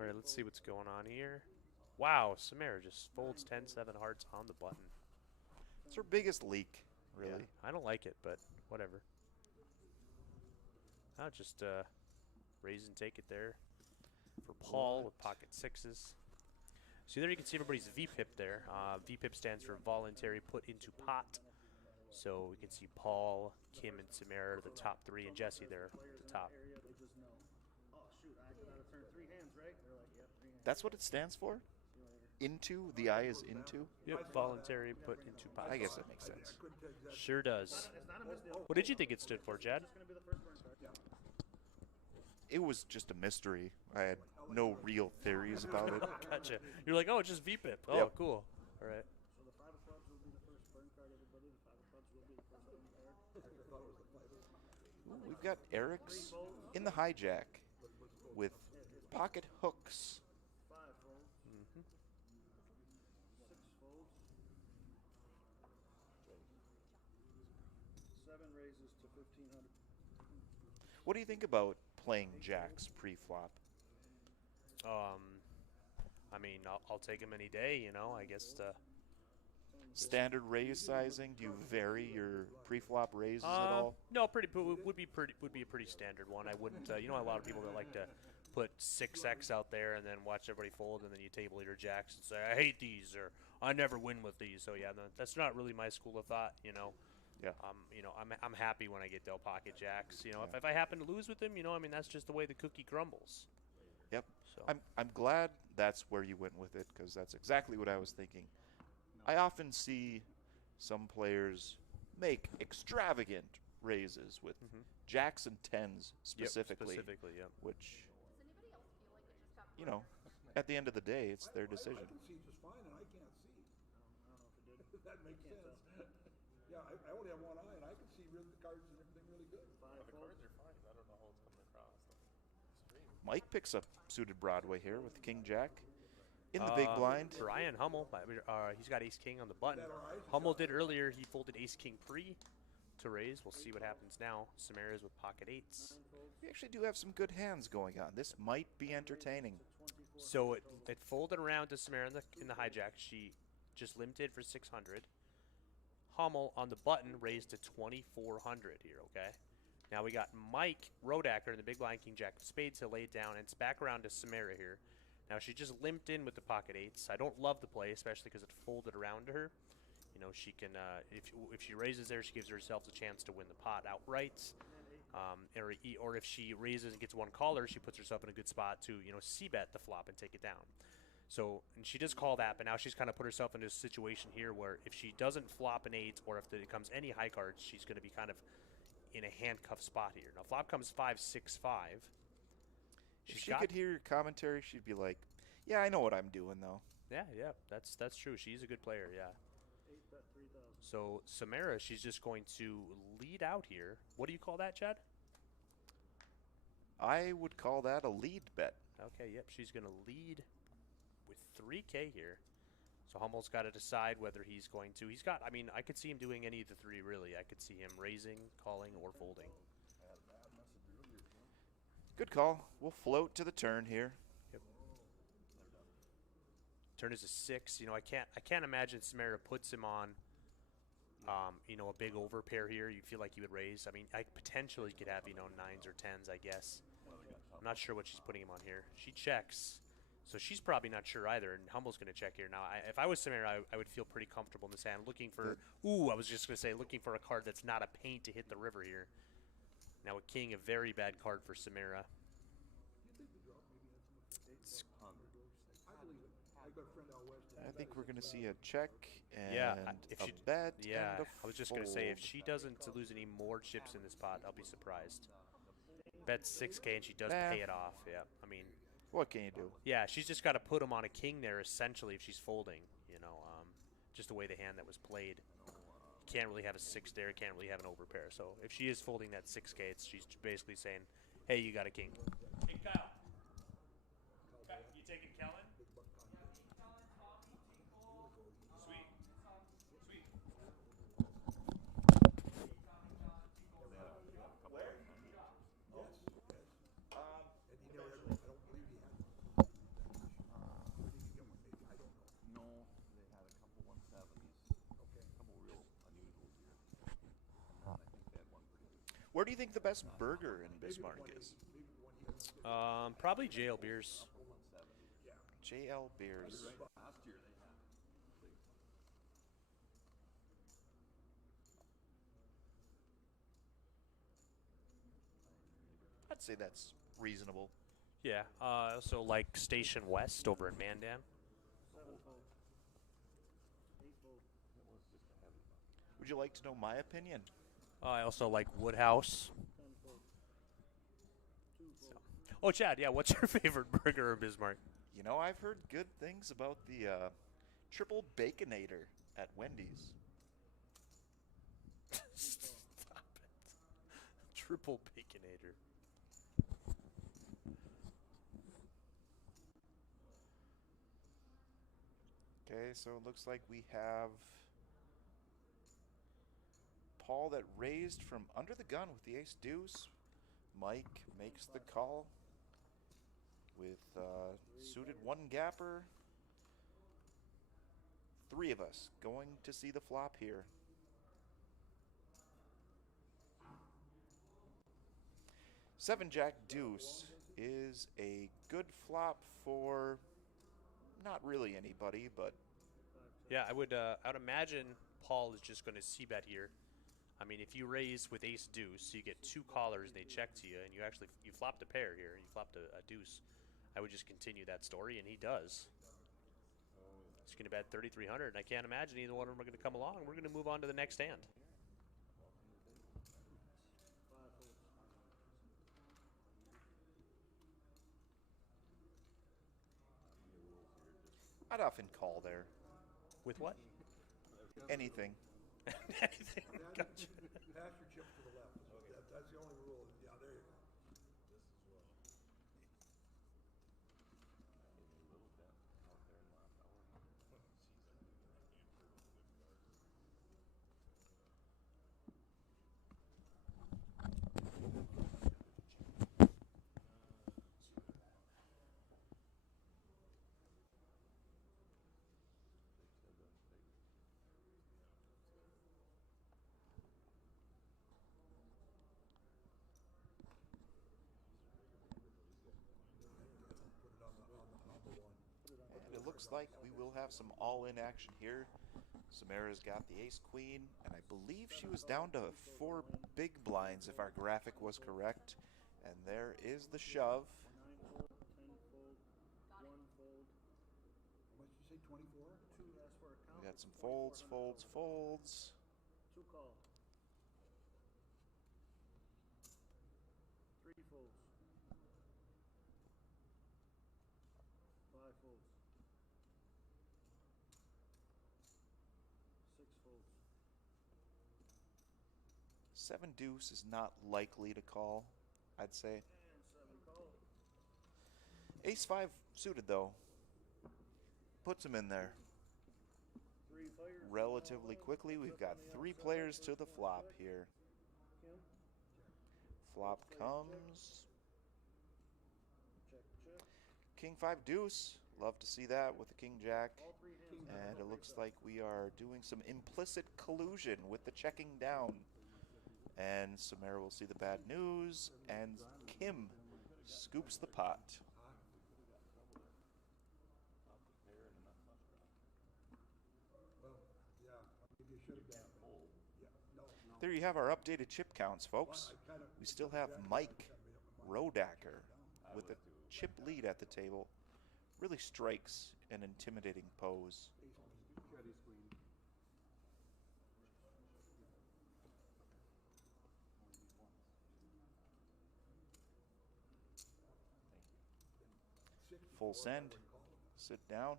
All right, let's see what's going on here. Wow, Samara just folds 10-7 hearts on the button. It's her biggest leak, really. Yeah, I don't like it, but whatever. I'll just raise and take it there for Paul with pocket sixes. So there you can see everybody's VPIP there. VPIP stands for voluntary put into pot. So we can see Paul, Kim, and Samara are the top three, and Jesse there at the top. Area, they just know. Oh shoot, I gotta turn 3 hands, right? They're like, yep, 3 hands. That's what it stands for? See you later. Into? The I is into? Yep, voluntary put into pot. I guess that makes sense. Sure does. It's not a misdeal. What did you think it stood for, Chad? It's gonna be the first burn card. It was just a mystery. I had no real theories about it. Gotcha. You're like, oh, it's just VPIP. Oh, Yep. cool. All right. So the 5 of clubs will be the first burn card, everybody. The 5 of clubs will be the first burn card. Ooh, we've got Eric's in the hijack with pocket hooks. 5 folds. 6 folds. 7 raises to 1500. What do you think about playing jacks pre-flop? I mean, I'll take him any day, you know. I guess. Standard raise sizing? Do you vary your pre-flop raises at all? No, would be a pretty standard one. I wouldn't. You know, a lot of people that like to put 6x out there and then watch everybody fold, and then you table your jacks and say, I hate these, or I never win with these. So yeah, no, that's not really my school of thought. You know. Yeah. You know, I'm happy when I get dealt pocket jacks. You know, if I happen to lose with them, you know, I mean, that's just the way the cookie crumbles. Yep. So. I'm glad that's where you went with it, because that's exactly what I was thinking. I often see some players make extravagant raises with jacks and tens specifically, Yep. which, Does anybody else feel like it just got you know, at the end of the day, it's their decision. I can see just fine, and I can't see. I don't know if it did. That makes sense. Yeah, I only have one eye, and I can see the cards and everything really good. 5 folds. Mike picks up suited Broadway here with King Jack in the big blind. Brian Hummel, he's got ace king on the button. Hummel did earlier. He folded ace king pre to raise. We'll see what happens now. Samara's with pocket eights. We actually do have some good hands going on. This might be entertaining. So it folded around to Samara in the hijack. She just limited for 600. Hummel on the button raised to 2,400 here. Okay. Now we got Mike Rodacker in the big blind, King Jack of spades. He'll lay it down, and it's back around to Samara here. Now she just limped in with the pocket eights. I don't love the play, especially because it folded around to her. You know, she can if she raises there, she gives herself a chance to win the pot outright. Or if she raises and gets one caller, she puts herself in a good spot to c-bet the flop and take it down. So, and she does call that, but now she's kind of put herself into a situation here where if she doesn't flop an 8, or if it comes any high cards, she's going to be kind of in a handcuff spot here. Now, flop comes 5-6-5. If she could hear your commentary, she'd be like, yeah, I know what I'm doing, though. Yeah, that's true. She's a good player, yeah. 8 bet 3,000. So, Samara, she's just going to lead out here. What do you call that, Chad? I would call that a lead bet. Okay, yep, she's going to lead with 3K here. So Hummel's got to decide whether he's going to. I mean, I could see him doing any of the three, really. I could see him raising, calling, or folding. Good call. We'll float to the turn here. Yep. Turn is a 6. You know, I can't imagine Samara puts him on, a big overpair here. You feel like he would raise. I mean, I potentially could have, 9s or 10s, I guess. I'm not sure what she's putting him on here. She checks. So she's probably not sure either, and Hummel's going to check here. Now, if I was Samara, I would feel pretty comfortable in this hand, looking for, I was just going to say, looking for a card that's not a pain to hit the river here. Now, a king, a very bad card for Samara. I think we're going to see a check and if a she, bet. Yeah, and I was just going to say, if fold. she doesn't lose any more chips in this pot, I'll be surprised. Bet 6K, and she does Nah. pay it off. Yeah, I mean, What can you do? yeah, she's just got to put him on a king there, essentially, if she's folding. Just the way the hand that was played. You can't really have a 6 there. Can't really have an overpair. So if she is folding that 6K, she's basically saying, hey, you got a king. Hey, Kyle. You taking Kellen? Sweet. Sweet. Where do you think the best burger in Bismarck is? Probably jail beers. JL Beers. I'd say that's reasonable. Yeah. I also like Station West over in Mandan. 7-fold. 8-fold. Would you like to know my opinion? I also like Woodhouse. 10-fold. 2-fold. Oh, Chad, yeah, what's your favorite burger in Bismarck? You know, I've heard good things about the triple baconator at Wendy's. Stop it. Triple Baconator. Okay, so it looks like we have Paul that raised from under the gun with the ace deuce. Mike makes the call with suited one gapper. 3 of us going to see the flop here. Seven Jack Deuce is a good flop for not really anybody, but Yeah, I would imagine Paul is just going to c-bet here. I mean, if you raise with ace deuce, you get 2 callers, they check to you, and you flopped a pair here, you flopped a deuce. I would just continue that story, and he does. He's going to bet 3,300, and I can't imagine either one of them are going to come along. We're going to move on to the next hand. 5-fold. I'd often call there. With what? Anything. Anything. Gotcha. Pass your chips to the left. That's the only rule. Yeah, there you go. And it looks like we will have some all-in action here. Samara's got the ace-queen, and I believe she was down to 4 big blinds if our graphic was correct. And there is the shove. 9-fold. 10-fold. 1-fold. What did you say, 24? 2, that's for a count. We got some folds, folds, folds. 2 call. 3 folds. 5 folds. 6 folds. 7 deuce is not likely to call, I'd say. And 7 call. Ace 5 suited, though. Puts him in there. 3 players. Relatively quickly, we've got 3 players to the flop here. Kim. Flop comes. Check, check. King 5 deuce. Love to see that with the King Jack. All 3 hands. And it looks like we are doing some implicit collusion with the checking down. And Samara will see the bad news, and Kim scoops the pot. Well, yeah, maybe you should have done it. Yeah, no. There you have our updated chip counts, folks. We still have Mike Rodacker with a chip lead at the table. Really strikes an intimidating pose. Full send. Sit down.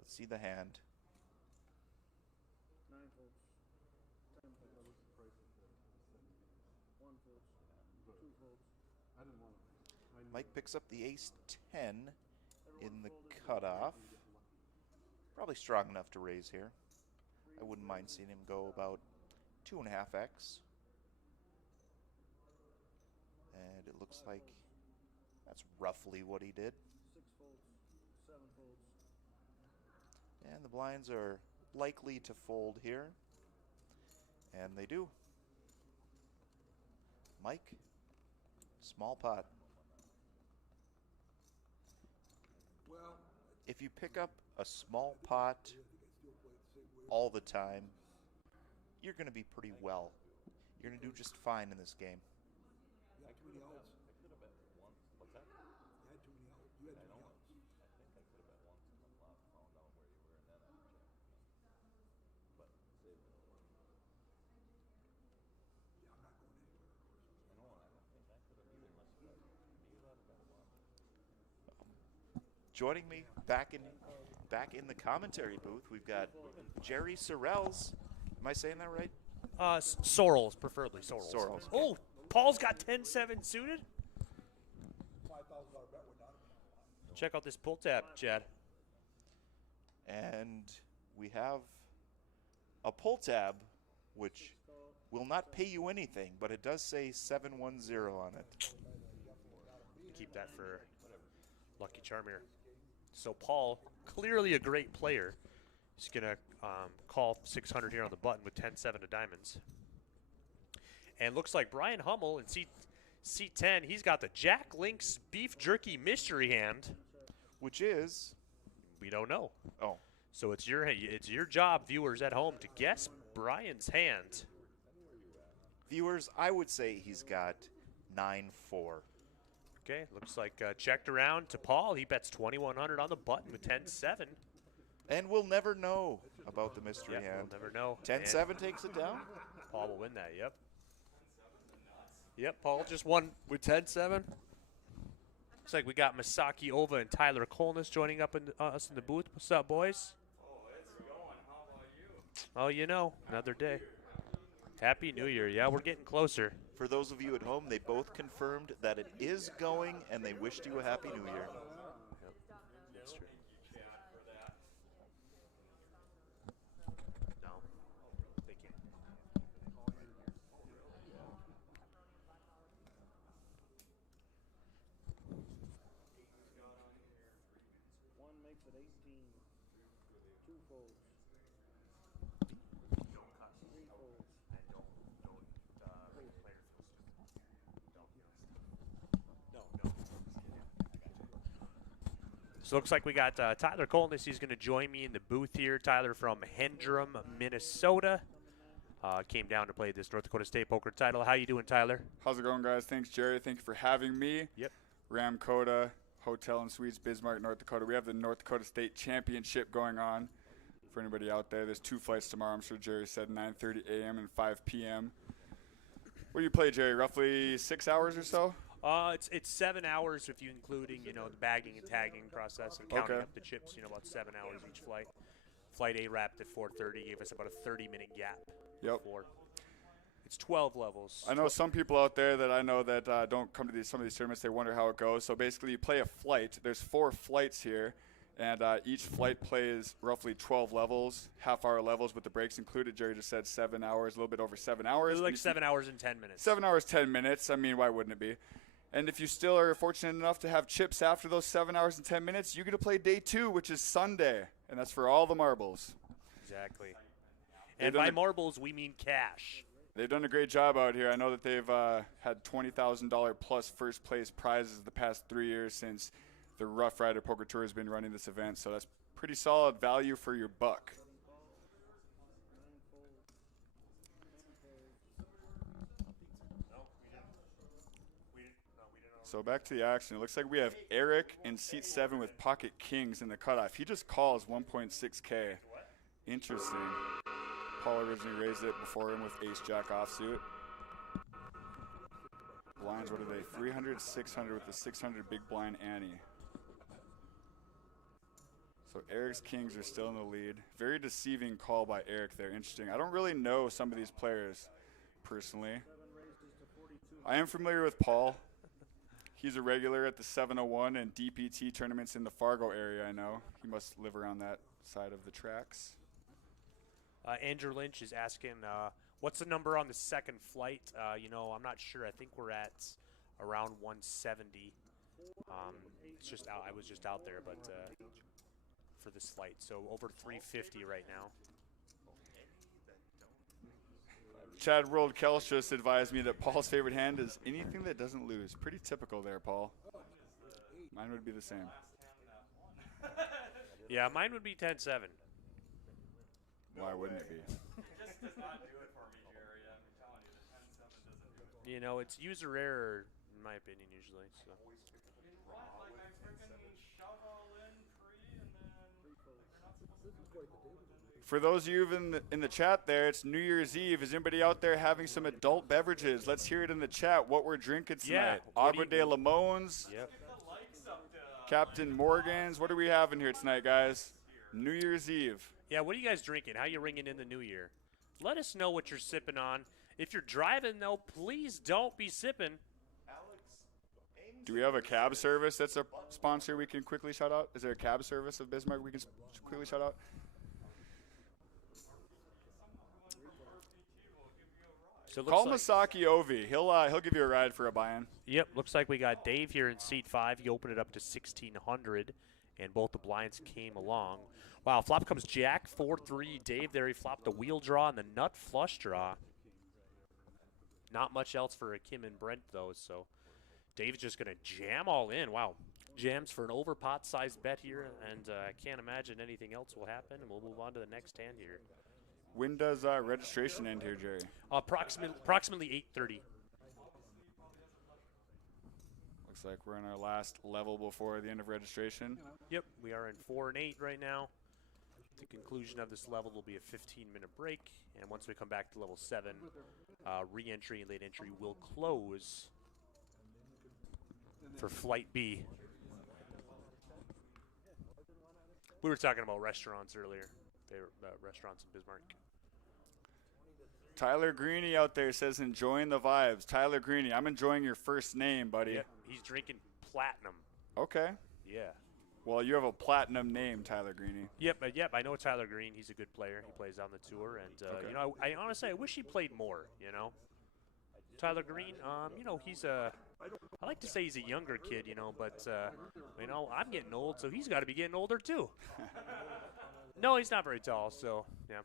Let's see the hand. 9 folds. 10 folds. 1 folds. 2 folds. Mike picks up the ace 10 in the cutoff. Probably strong enough to raise here. I wouldn't mind seeing him go about 2.5x. And it looks like that's roughly what he did. 6 folds. 7 folds. And the blinds are likely to fold here. And they do. Mike, small pot. Well, If you pick up a small pot all the time, you're going to be pretty well. You're going to do just fine in this game. you had too many outs. You had too many outs. You had too many outs. Yeah, I'm not going anywhere, of course. Joining me back in the commentary booth, we've got Jerry Sorrells. Am I saying that right? Sorrels, preferably Sorrels. Sorrels. Oh, Paul's got 10-7 suited. $5,000 bet would not have been on. Check out this pull tab, Chad. And we have a pull tab, which will not pay you anything, but it does say 710 on it. Keep that for Lucky Charm here. So Paul, clearly a great player. He's going to call 600 here on the button with 10-7 to diamonds. And looks like Brian Hummel in seat 10, he's got the Jack Link's beef jerky mystery hand. Which is, We don't know. oh, So it's your job, viewers at home, to guess Brian's hand. viewers, I would say he's got 9-4. Okay, looks like checked around to Paul. He bets 2,100 on the button with 10-7. And we'll never know about the mystery Yeah, hand. we'll never know. 10-7 takes it down? Paul will win that, yep. Yep, Paul just won with 10-7. Looks like we got Masaki Ova and Tyler Kolness joining up us in the booth. What's up, boys? Oh, it's going. How about you? Oh, you know, another day. Happy New Year. Yeah, we're getting closer. For those of you at home, they both confirmed that it is going, and they wished you a Happy New Year. That's true. For that. No. Thank you. One makes it 18. Two folds. Three folds. So looks like we got Tyler Kolness. He's going to join me in the booth here. Tyler from Hendrum, Minnesota. Came down to play this North Dakota State poker title. How you doing, Tyler? How's it going, guys? Thanks, Jerry. Thank you for having me. Yep. Ramcoda Hotel and Suites, Bismarck, North Dakota. We have the North Dakota State Championship going on. For anybody out there, there's 2 flights tomorrow. I'm sure Jerry said 9:30 a.m. and 5 p.m. What do you play, Jerry? Roughly 6 hours or so? It's 7 hours if you including the bagging and tagging process and counting Okay. up the chips. About 7 hours each flight. Flight A wrapped at 4:30, gave us about a 30-minute gap. Yep. Before. It's 12 levels. I know some people out there that I know that don't come to some of these tournaments. They wonder how it goes. So basically, you play a flight. There's 4 flights here, and each flight plays roughly 12 levels, half-hour levels with the breaks included. Jerry just said 7 hours, a little bit over 7 hours. It was like You 7 hours and 10 minutes. 7 hours, 10 minutes. I mean, why wouldn't it be? And if you still are fortunate enough to have chips after those 7 hours and 10 minutes, you get to play day 2, which is Sunday, and that's for all the marbles. Exactly. They've And done by a- marbles, we mean cash. They've done a great job out here. I know that they've had $20,000 plus first place prizes the past 3 years since the Roughrider Poker Tour has been running this event, so that's pretty solid value for your buck. So back to the action. It looks like we have Eric in seat 7 with pocket kings in the cutoff. He just calls 1.6K. Interesting. Paul originally raised it before him with ace-jack offsuit. Blinds, what are they? 300, 600 with the 600 big blind ante. So Eric's kings are still in the lead. Very deceiving call by Eric there. Interesting. I don't really know some of these players personally. I am familiar with Paul. He's a regular at the 701 and DPT tournaments in the Fargo area, I know. He must live around that side of the tracks. Andrew Lynch is asking, what's the number on the second flight? I'm not sure. I think we're at around 170. It's just out. I was just out there, but for this flight, so over 350 right now. Chad World Kelch just advised me that Paul's favorite hand is anything that doesn't lose. Pretty typical there, Paul. Mine would be the same. Yeah, mine would be 10-7. Why wouldn't it be? It just does not do it for me, Jerry. I'm telling you, the 10-7 doesn't do it. You know, it's user error, in my opinion, usually. So. What? Like I freaking shove all in pre and then they're not supposed to. For those of you in the chat there, it's New Year's Eve. Is anybody out there having some adult beverages? Let's hear it in the chat. What we're drinking tonight? Yeah, what do Agua de Limones, Yep. Captain Morgan's. What are we having here tonight, guys? New Year's Eve. Yeah, what are you guys drinking? How you ringing in the new year? Let us know what you're sipping on. If you're driving, though, please don't be sipping. Do we have a cab service that's a sponsor we can quickly shout out? Is there a cab service of Bismarck we can quickly shout out? So it Call looks like, Masaki Ovi. He'll give you a ride for a buy-in. Yep, looks like we got Dave here in seat 5. He opened it up to 1,600, and both the blinds came along. Wow, flop comes Jack, 4-3. Dave there, he flopped the wheel draw and the nut flush draw. Not much else for Kim and Brent, though, so Dave's just going to jam all in. Wow, jams for an over-pot-sized bet here, and I can't imagine anything else will happen, and we'll move on to the next hand here. When does registration end here, Jerry? Approximately 8:30. Looks like we're in our last level before the end of registration. Yep, we are in 4 and 8 right now. The conclusion of this level will be a 15-minute break, and once we come back to level 7, re-entry and late entry will close for Flight B. We were talking about restaurants earlier, favorite restaurants in Bismarck. Tyler Greeny out there says enjoying the vibes. Tyler Greeny, I'm enjoying your first name, buddy. Yep, he's drinking platinum. Okay. Yeah. Well, you have a platinum name, Tyler Greeny. Yep, I know Tyler Green. He's a good player. He plays on the tour, and Okay. you know, I honestly wish he played more. You know, Tyler Green. You know, he's a. I like to say he's a younger kid, you know, but you know, I'm getting old, so he's got to be getting older too. No, he's not very tall, so yeah.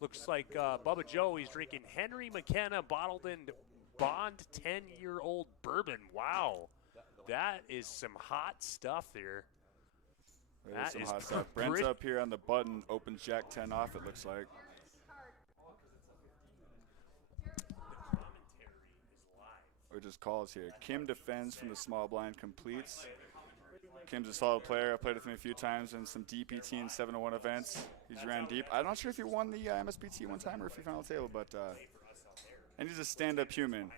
Looks like Bubba Joe. He's drinking Henry McKenna bottled in Bond 10-year-old bourbon. Wow, that is some hot stuff there. There's some is hot stuff. Brent's up here on the button, opens Jack 10 off, it looks like. Or just calls here. Kim defends from the small blind, completes. Kim's a solid player. I played with him a few times in some DPT and 701 events. He's ran deep. I'm not sure if he won the MSPT one time or if he found the table, but and he's a stand-up human.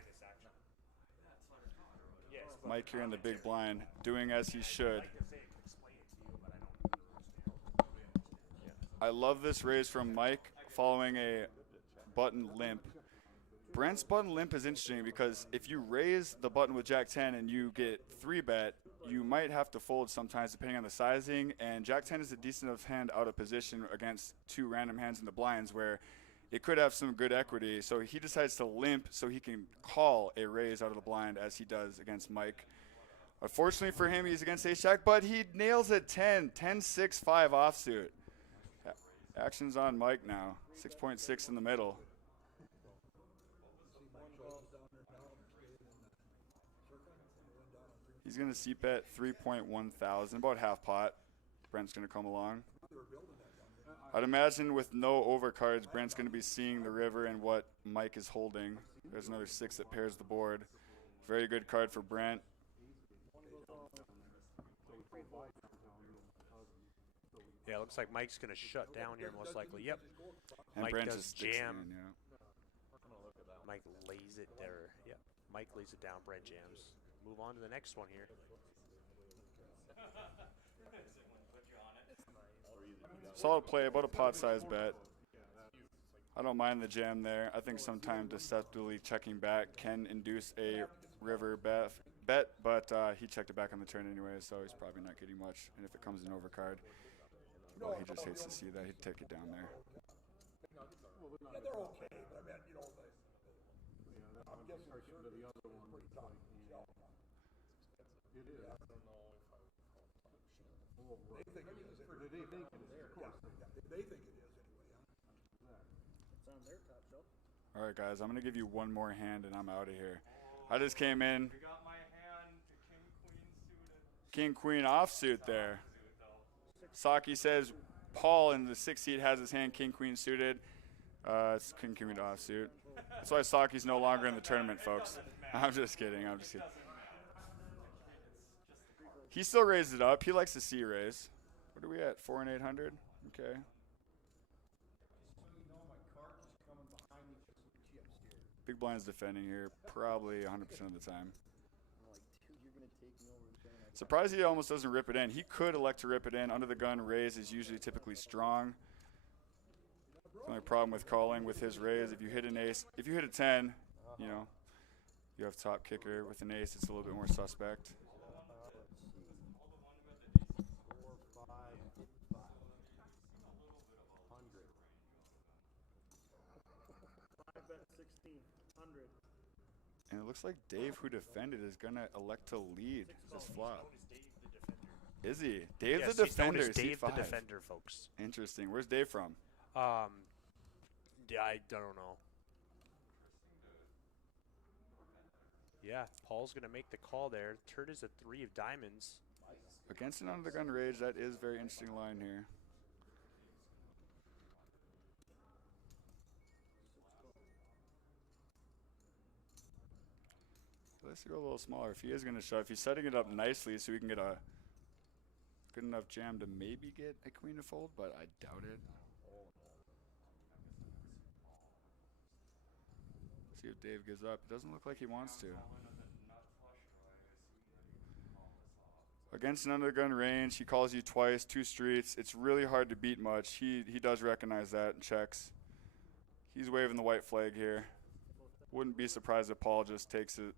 Mike here in the big blind, doing as he should. I love this raise from Mike following a button limp. Brent's button limp is interesting because if you raise the button with Jack 10 and you get 3-bet, you might have to fold sometimes depending on the sizing, and Jack 10 is a decent enough hand out of position against 2 random hands in the blinds where it could have some good equity. So he decides to limp so he can call a raise out of the blind as he does against Mike. Unfortunately for him, he's against ace-jack, but he nails a 10, 10-6-5 offsuit. Action's on Mike now, 6.6 in the middle. He's going to c-bet 3.1 thousand, about half pot. Brent's going to come along. I'd imagine with no overcards, Brent's going to be seeing the river and what Mike is holding. There's another 6 that pairs the board. Very good card for Brent. Yeah, looks like Mike's going to shut down here most likely. Yep. And Mike Brent does just sticks it jam. in, yeah. Mike lays it there. Yep. Mike lays it down. Brent jams. Move on to the next one here. Solid play, about a pot-sized bet. I don't mind the jam there. I think sometimes deceptively checking back can induce a river bet, but he checked it back on the turn anyway, so he's probably not getting much. And if it comes in overcard, well, he just hates to see that. He'd take it down there. Yeah, they're okay, but I mean, you know, I'm guessing the other one pretty tough. It is. I don't know if I would call it tough. They think it is. They think it is. Of course. Yeah, they think it is anyway, huh? It's on their top shelf. All right, guys, I'm going to give you one more hand, and I'm out of here. I just came in. You got my hand to king queen suited. King, queen offsuit there. Saki says Paul in the 6th seat has his hand king, queen suited. It's king, queen offsuit. That's why Saki's no longer in the tournament, folks. I'm just kidding. I'm just kidding. He still raised it up. He likes to see raise. What are we at? 4 and 800? Okay. Big blind's defending here probably 100% of the time. Surprised he almost doesn't rip it in. He could elect to rip it in. Under the gun, raise is usually typically strong. The only problem with calling with his raise, if you hit an ace, if you hit a 10, you know, you have top kicker. With an ace, it's a little bit more suspect. And it looks like Dave, who defended, is going to elect to lead this flop. Is he? Dave Yes, the he's known defender, as Dave the C5. defender, folks. Interesting. Where's Dave from? Yeah, I don't know. Yeah, Paul's going to make the call there. Turn is a 3 of diamonds. Against an under the gun rage, that is a very interesting line here. Let's go a little smaller. If he is going to shove, he's setting it up nicely so we can get a good enough jam to maybe get a queen to fold, but I doubt it. See if Dave gives up. It doesn't look like he wants to. Against an under the gun range, he calls you twice, 2 streets. It's really hard to beat much. He does recognize that and checks. He's waving the white flag here. Wouldn't be surprised if Paul just takes it.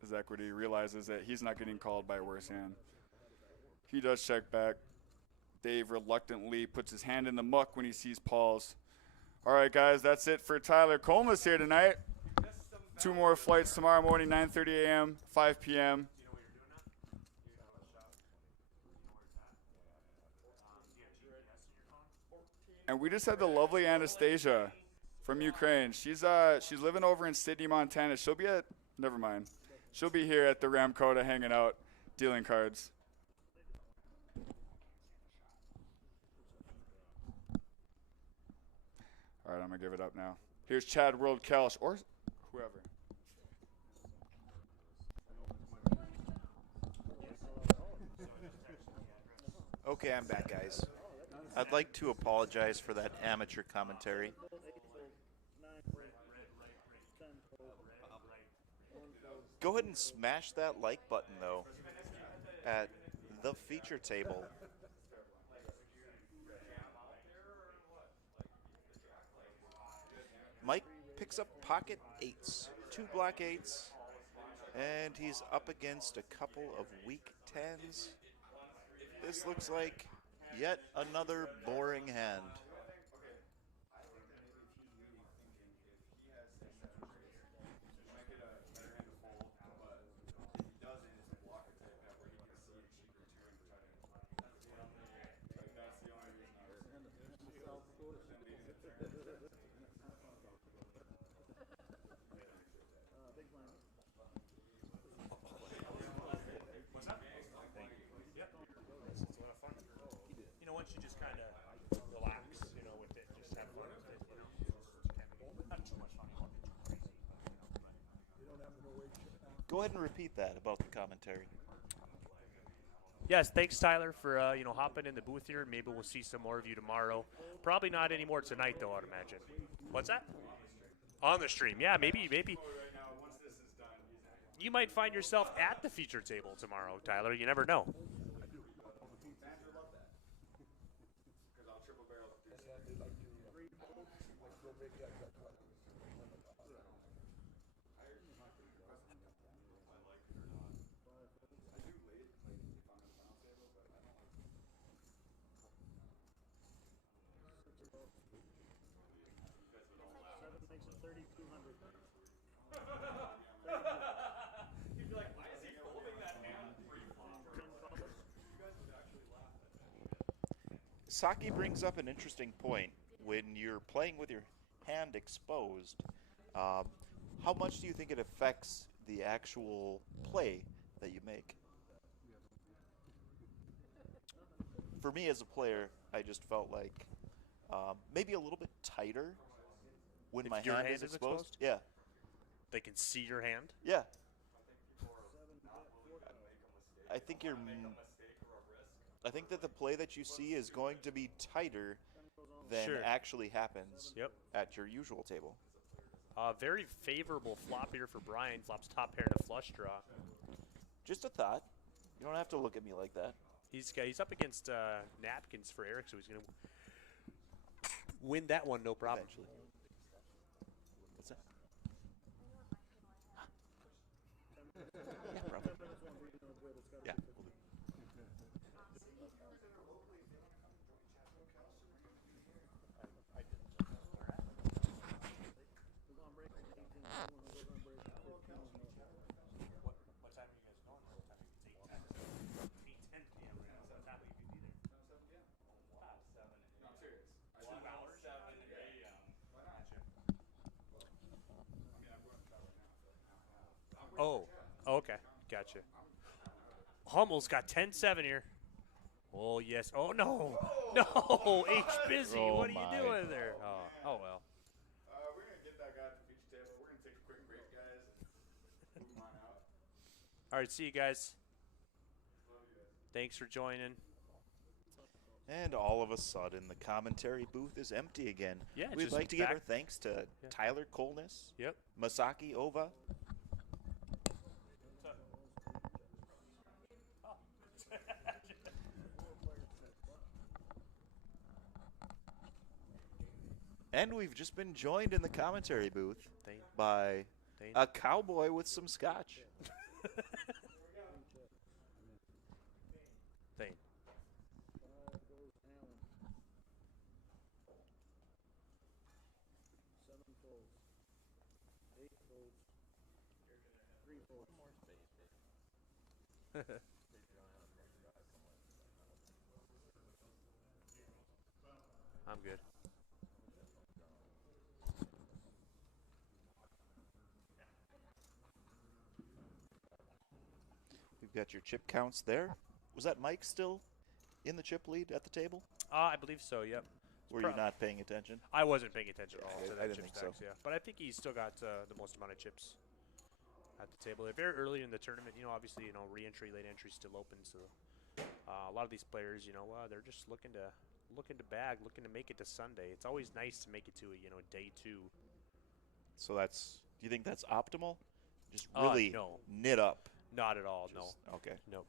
His equity, realizes that he's not getting called by a worse hand. He does check back. Dave reluctantly puts his hand in the muck when he sees Paul's. All right, guys, that's it for Tyler Comas here tonight. 2 more flights tomorrow morning, 9:30 a.m., 5 p.m. And we just had the lovely Anastasia from Ukraine. She's living over in Sydney, Montana. She'll be at, never mind. She'll be here at the Dakota hanging out, dealing cards. All right, I'm going to give it up now. Here's Chad World Kelch, or whoever. Okay, I'm back, guys. I'd like to apologize for that amateur commentary. Go ahead and smash that like button, though, at the feature table. Mike picks up pocket 8s, 2 black 8s, and he's up against a couple of weak 10s. This looks like yet another boring hand. Once you just kind of relax, with it, just have fun with it, not too much fun, crazy. Go ahead and repeat that about the commentary. Yes, thanks, Tyler, for hopping in the booth here. Maybe we'll see some more of you tomorrow. Probably not anymore tonight, though, I'd imagine. What's that? On the stream, yeah, maybe. You might find yourself at the feature table tomorrow, Tyler. You never know. Saki brings up an interesting point. When you're playing with your hand exposed, How much do you think it affects the actual play that you make? For me as a player, I just felt like maybe a little bit tighter when If my your hand hand is is exposed. exposed? Yeah, They can see your hand. yeah. I think you're. I think that the play that you see is going to be tighter than Sure. actually happens Yep. at your usual table. Very favorable flop here for Brian. Flops top pair to flush draw. Just a thought. You don't have to look at me like that. He's up against napkins for Eric, so he's gonna win that one, no problem. Eventually. What's that? Yeah, probably. Yeah, we'll do. What time are you guys going? What time are you? It's 8:10 p.m. right now. What time will you be there? 7 a.m. No, I'm serious. 2 hours? 7 a.m. Oh, okay. Gotcha. Hummel's got 10-7 here. Oh, yes. Oh, no. No. H busy. Oh, what are my. you doing there? Oh well. We're going to get that guy at the feature table. We're going to take a quick break, guys, and move on out. All right. See you guys. Thanks for joining. And all of a sudden, the commentary booth is empty again. Yeah, We'd just like to give our back- thanks to Tyler Colness, Yep. Masaki Ova, and we've just been joined in the commentary booth Thane. by Thane. a cowboy with some scotch. Thane. I'm good. We've got your chip counts there. Was that Mike still in the chip lead at the table? I believe so. Yep. Were you not paying attention? I wasn't paying attention at all I to that didn't chip think so. stacks, yeah. But I think he's still got the most amount of chips at the table. They're very early in the tournament. Obviously, re-entry, late entry still open. So a lot of these players, they're just looking to bag, looking to make it to Sunday. It's always nice to make it to day 2. So that's. Do you think that's optimal? Just really no. knit up. Not at all. Just- Okay. No.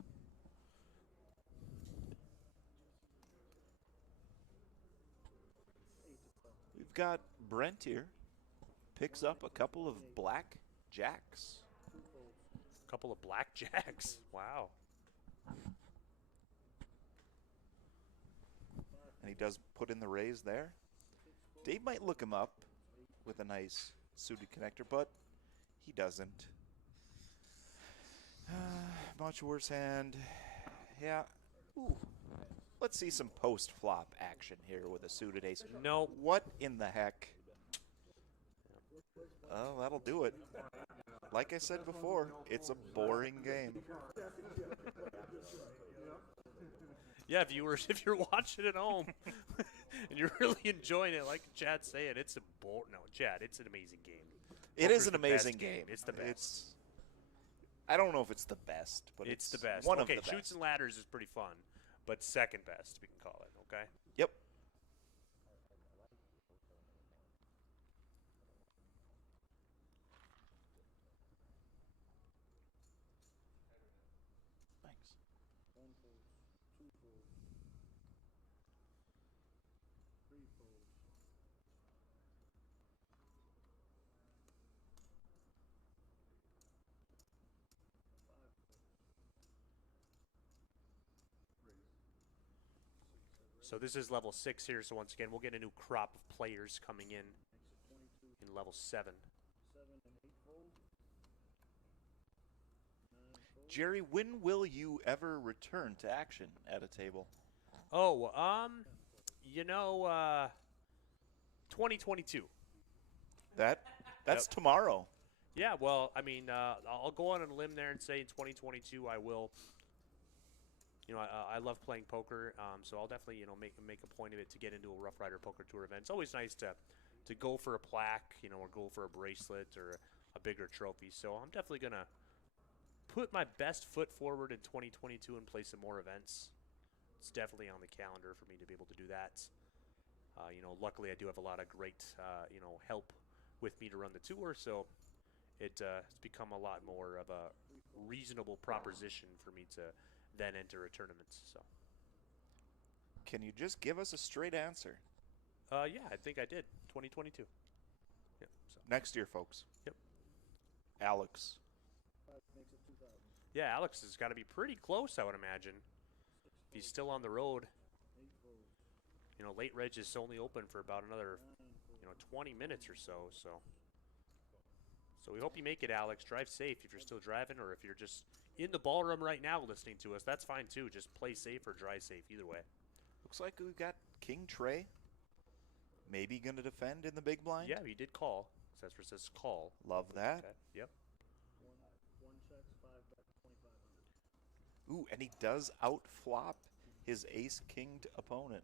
We've got Brent here. Picks up a couple of black jacks. A couple of blackjacks. Wow. And he does put in the raise there. Dave might look him up with a nice suited connector, but he doesn't. Much worse hand. Yeah. Ooh. Let's see some post-flop action here with a suited ace. No. What in the heck? Oh, that'll do it. Like I said before, it's a boring game. Yeah, viewers, if you're watching at home and you're really enjoying it, like Chad's saying, it's a Chad, it's an amazing game. It Poker's is an the best amazing game. It's the best. I don't know if it's the best, but It's the best. One Okay, of the Shoots best. and Ladders is pretty fun, but second best, we can call it, okay? Yep. Thanks. So this is level 6 here, so once again, we'll get a new crop of players coming in level 7. Jerry, when will you ever return to action at a table? Oh, 2022. That That's tomorrow. Yeah, well, I mean, I'll go on a limb there and say in 2022 I will. I love playing poker, so I'll definitely make a point of it to get into a Roughrider Poker Tour event. It's always nice to go for a plaque, or go for a bracelet or a bigger trophy. So I'm definitely gonna put my best foot forward in 2022 and play some more events. It's definitely on the calendar for me to be able to do that. Luckily I do have a lot of great help with me to run the tour, so it's become a lot more of a reasonable proposition for me to then enter a tournament. So, Can you just give us a straight answer? yeah, I think I did. 2022. Yep. So. Next year, folks. Yep. Alex. Makes it 2,000. Yeah, Alex has got to be pretty close, I would imagine. If he's still on the road. 8 folds. Late reg is only open for about another, 9 folds. 20 minutes or so. So we hope you make it, Alex. Drive safe if you're still driving, or if you're just in the ballroom right now listening to us. That's fine too. Just play safe or drive safe. Either way. Looks like we've got King Trey. Maybe going to defend in the big blind. Yeah, he did call. Says call. Love that. Okay. Yep. One checks, 5 bet, 2,500. Ooh, and he does outflop his ace-kinged opponent.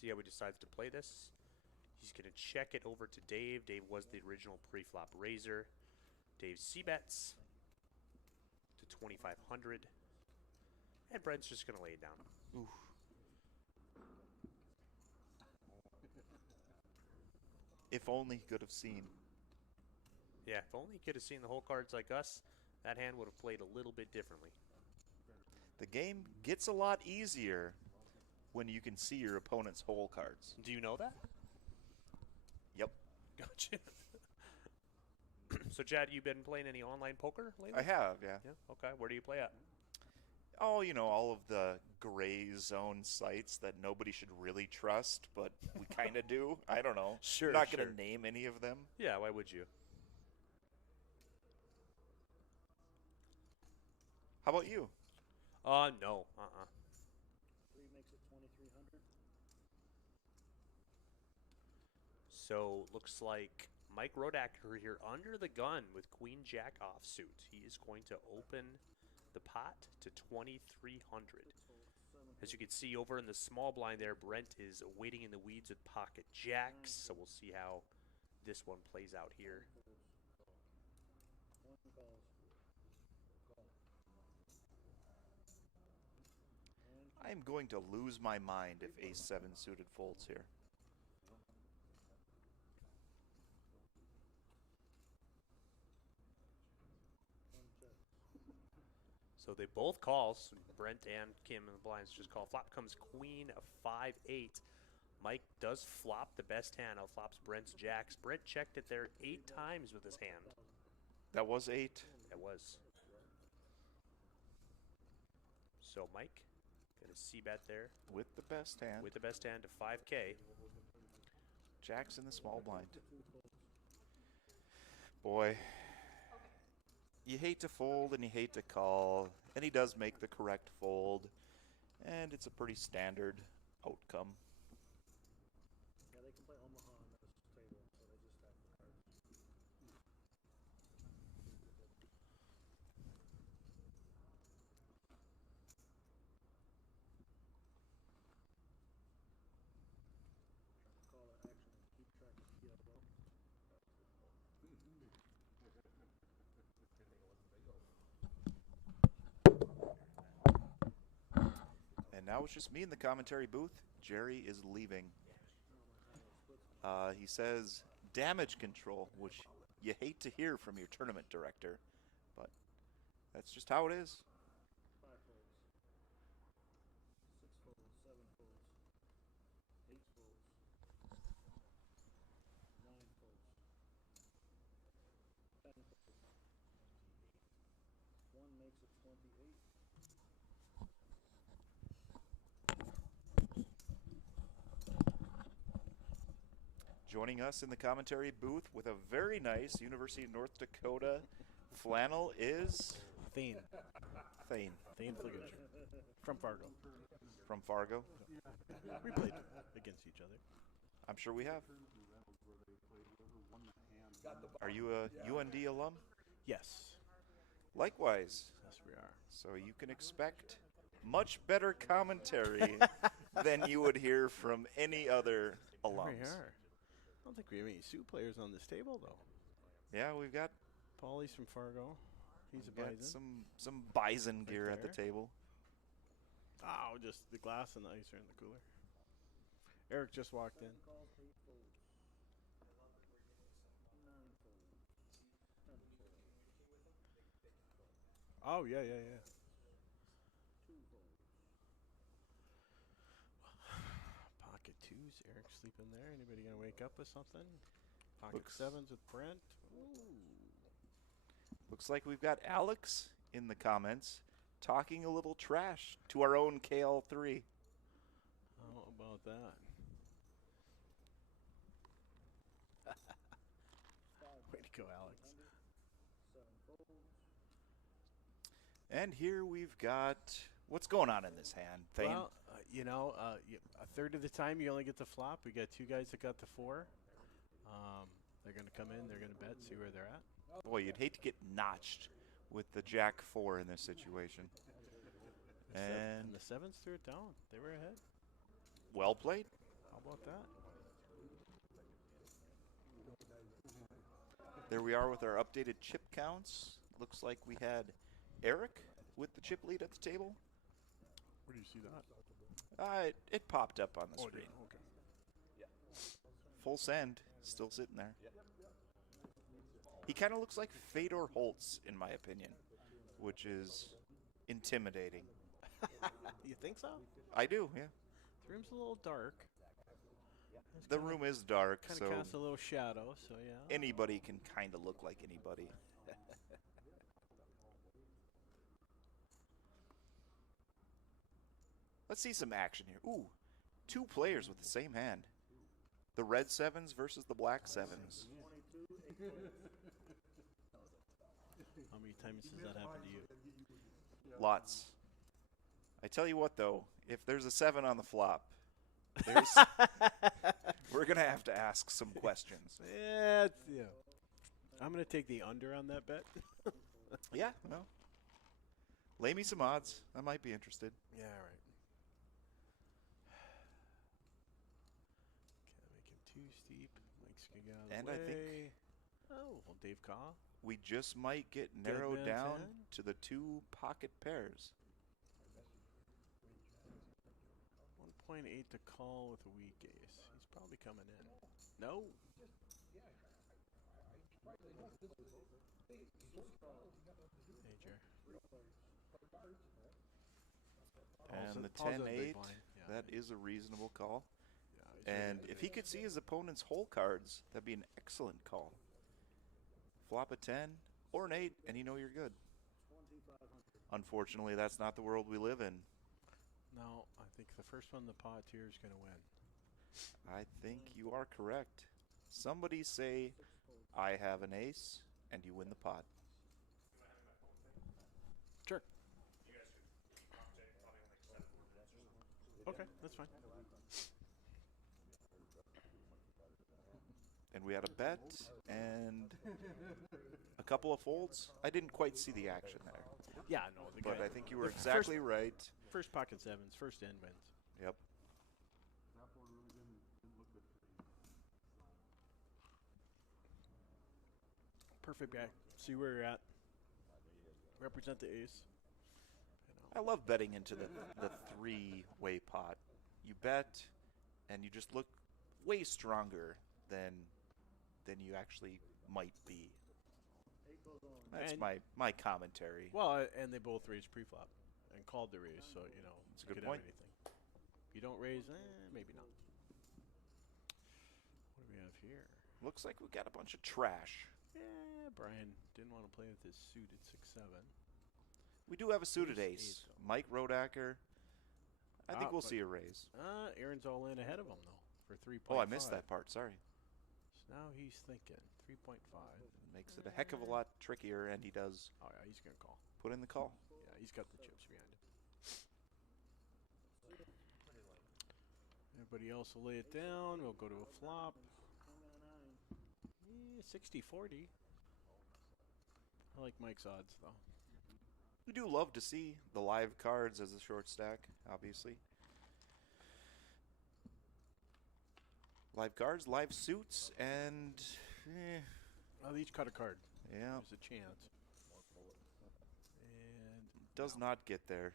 See how he decides to play this. He's going to check it over to Dave. Dave was the original pre-flop raiser. Dave c-bets to 2,500. And Brent's just going to lay it down. Ooh. If only he could have seen. Yeah, if only he could have seen the whole cards like us, that hand would have played a little bit differently. The game gets a lot easier when you can see your opponent's whole cards. Do you know that? Yep. Gotcha. So, Chad, you been playing any online poker lately? I have, yeah. Yeah. Okay. Where do you play at? Oh, all of the gray zone sites that nobody should really trust, but we kind of do. I don't know. Sure, I'm not going sure. to name any of them. Yeah. Why would you? How about you? No. 3 makes it 2,300. So looks like Mike Rodacker here under the gun with Queen Jack offsuit. He is going to open the pot to 2,300. As you can see over in the small blind there, Brent is waiting in the weeds with pocket jacks. So we'll see how this one plays out here. 1 calls. Call. I'm going to lose my mind if ace-7 suited folds here. So they both call. So Brent and Kim in the blinds just call. Flop comes queen of 5-8. Mike does flop the best hand. Outflops Brent's jacks. Brent checked it there 8 times with his hand. That was 8. That was. So Mike, gonna c-bet there With the best hand. with the best hand to 5K. Jack's in the small blind. Boy. You hate to fold and you hate to call. And he does make the correct fold. And it's a pretty standard outcome. Yeah, they can play Omaha on this table, so they just have the cards. Call to action and keep track of PLO. And now it's just me in the commentary booth. Jerry is leaving. He says damage control, which you hate to hear from your tournament director, but that's just how it is. 5 folds. 6 folds. 7 folds. 8 folds. 9 folds. 10 folds. 1 makes it 28. Joining us in the commentary booth with a very nice University of North Dakota flannel is Thane. Thane Thane Fliginger. From Fargo. from Fargo. We played against each other. I'm sure we have. Are you a UND alum? Yes. Likewise. Yes, we are. So you can expect much better commentary than you would hear from any other There we alums. are. I don't think we have any Sioux players on this table, though. Yeah, we've got Paulie's from Fargo. He's a got bison. some bison gear at the there. table. Oh, just the glass and the ice are in the cooler. Eric just walked in. Oh, yeah. Pocket twos. Eric sleeping there. Anybody going to wake up with something? Pocket sevens with Brent. Ooh. Looks like we've got Alex in the comments talking a little trash to our own KL3. How about that? Way to go, Alex. And here we've got what's going on in this hand, Thane? Well, a third of the time you only get the flop. We got two guys that got the four. They're going to come in. They're going to bet, see where they're at. Boy, you'd hate to get notched with the Jack 4 in this situation. And the sevens threw it down. They were ahead. Well played. How about that? There we are with our updated chip counts. Looks like we had Eric with the chip lead at the table. Where do you see that? It popped up on the Oh, screen. okay. Full send, still sitting there. He kind of looks like Fedor Holtz, in my opinion, which is intimidating. You think so? I do, yeah. The room's a little dark. The room is dark, Kind so of casts a little shadow, so yeah. anybody can kind of look like anybody. Let's see some action here. Ooh, two players with the same hand. The red sevens versus the black sevens. How many times does that happen to you? Lots. I tell you what, though, if there's a 7 on the flop, we're going to have to ask some questions. Yeah. I'm going to take the under on that bet. Yeah, well, lay me some odds. I might be interested. Yeah, all right. Can't make him too steep. Mike's going to get out of the And way. I think well, Dave Kaw. we just might get Dead narrowed man down 10. to the 2 pocket pairs. 1.8 to call with a weak ace. He's probably coming in. No. Major. And the Paul's in the 10-8, big blind. Yeah. that is a reasonable call. Yeah, he's And if he could see his opponent's hole cards, that'd be an excellent call. Flop a 10 or an 8, and you know you're good. Unfortunately, that's not the world we live in. No, I think the first one, the pot here, is going to win. I think you are correct. Somebody say, I have an ace, and you win the pot. Sure. Okay, that's fine. And we had a bet and a couple of folds. I didn't quite see the action there, Yeah, no. The but guy, I think you were the exactly right. First pocket sevens, first end wins. Yep. Perfect guy. See where you're at. Represent the ace. I love betting into the three-way pot. You bet, and you just look way stronger than you actually might be. That's And- my commentary. Well, and they both raised pre-flop and called the raise, so, you know, That's a you good could point. have anything. If you don't raise, maybe not. What do we have here? Looks like we got a bunch of trash. Yeah, Brian didn't want to play with his suited 6-7. We do have a suited Ace, ace. ace. Mike Rodacker. I think we'll but- see a raise. Aaron's all in ahead of him, though, for 3.5. Oh, I missed that part. Sorry. So now he's thinking 3.5. Makes it a heck of a lot trickier, and he does Oh, yeah, he's going to call. put in the call. Yeah, he's got the chips behind him. Everybody else will lay it down. We'll go to a flop. 60-40. I like Mike's odds, though. We do love to see the live cards as a short stack, obviously. Live cards, live suits, and I'll each cut a card. yeah, There's a chance. And does not get there.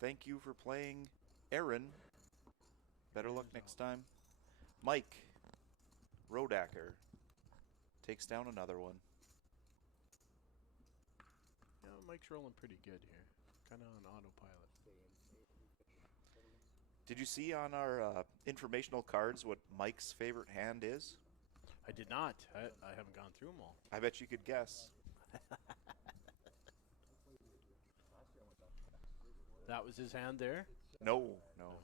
Thank you for playing, Aaron. Better luck next time. Mike Rodacker takes down another one. yeah, Mike's rolling pretty good here. Kind of on autopilot. Did you see on our informational cards what Mike's favorite hand is? I did not. I haven't gone through them all. I bet you could guess. That was his hand there? No. Well,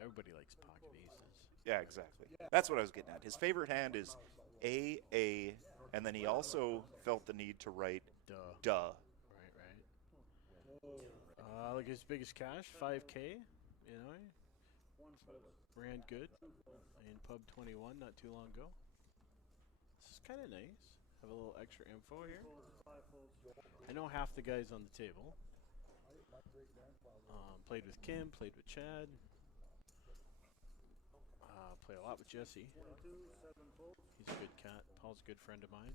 everybody likes pocket aces. Yeah, exactly. That's what I was getting at. His favorite hand is A, and then he also felt the need to write Duh. duh. Right. Like his biggest cash, 5K. You know, ran good in Pub 21 not too long ago. This is kind of nice. Have a little extra info here. I know half the guys on the table. Played with Kim, played with Chad. Play a lot with Jesse. He's a good cat. Paul's a good friend of mine.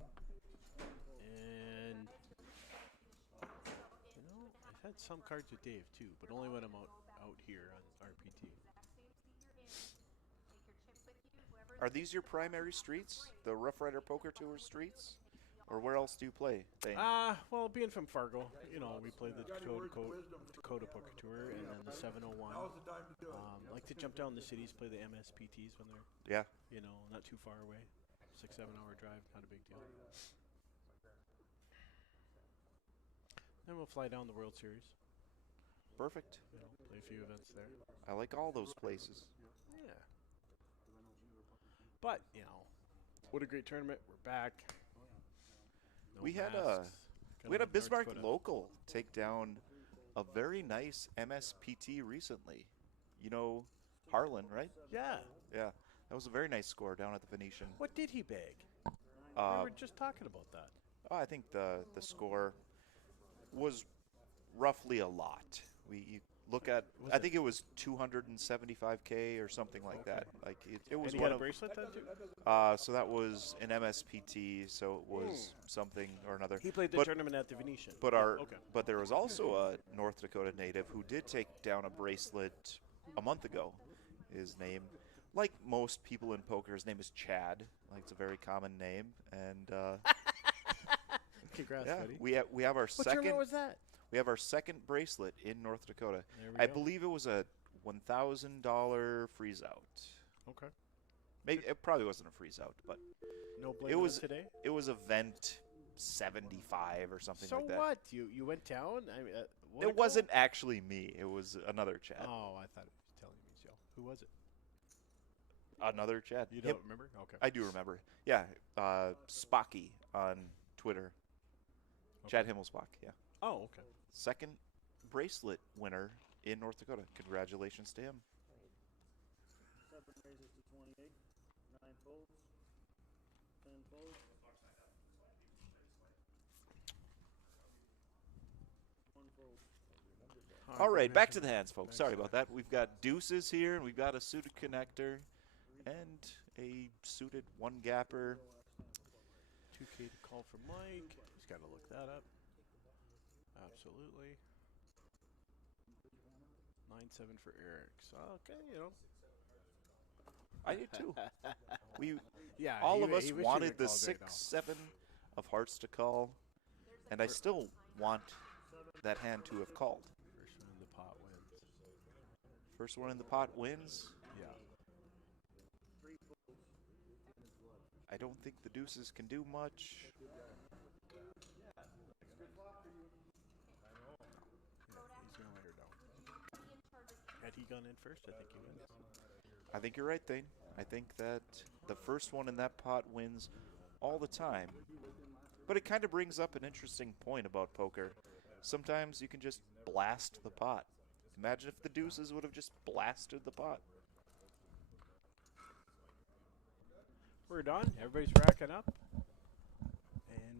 And you know, I've had some cards with Dave too, but only when I'm out here on RPT. Are these your primary streets? The Roughrider Poker Tour streets? Or where else do you play? Well, being from Fargo, you know, we play the Dakota Poker Tour and then the 701. Like to jump down the cities, play the MSPTs when they're, you know, not too far away. 6-7 hour drive, not a big deal. Then we'll fly down the World Series. Perfect. You know, play a few events there. I like all those places. Yeah. But, you know, what a great tournament. We're back. No We had masks. a Kinda like North Bismarck Dakota. local take down a very nice MSPT recently. You know Harlan, right? Yeah. Yeah. That was a very nice score down at the Venetian. What did he bag? We were just talking about that. I think the score was roughly a lot. You look at, I think it was 275K or something like that. Like it was And he one had a of. bracelet then too? So that was an MSPT. So it was something or another. He played the tournament at the Venetian. But okay. but there was also a North Dakota native who did take down a bracelet a month ago. His name, like most people in poker, his name is Chad. Like it's a very common name, and Congrats, yeah, buddy. we have our What second. tournament was that? We have our second bracelet in North Dakota. There we I go. believe it was a $1,000 freeze out. Okay. Maybe it probably wasn't a freeze out, but No it blame was today. It was event 75 or something So like that. what? You went down? I mean, It wasn't actually me. It was another Chad. Oh, I thought it was telling me so. Who was it? Another Chad. You don't remember? Okay. I do remember. Yeah, Spocky on Twitter. Okay. Chad Himmelsbach, yeah. Oh, okay. Second bracelet winner in North Dakota. Congratulations to him. 7 raises to 28. 9 folds. 10 folds. 1 fold. All right, back to the hands, folks. Sorry about that. We've got deuces here, and we've got a suited connector, and a suited one-gapper. 2K to call for Mike. He's got to look that up. Absolutely. 9-7 for Eric. So, okay, you know. I did too. Yeah, all he of wa- us he wished he wanted would've the called right now. 6-7 of hearts to call, and I still want that hand to have called. First one in the pot wins. First one in the pot wins. Yeah. I don't think the deuces can do much. Yeah, he's going to lay her down. Had he gone in first, I think he wins. I think you're right, Thane. I think that the first one in that pot wins all the time. But it kind of brings up an interesting point about poker. Sometimes you can just blast the pot. Imagine if the deuces would have just blasted the pot. We're done. Everybody's racking up.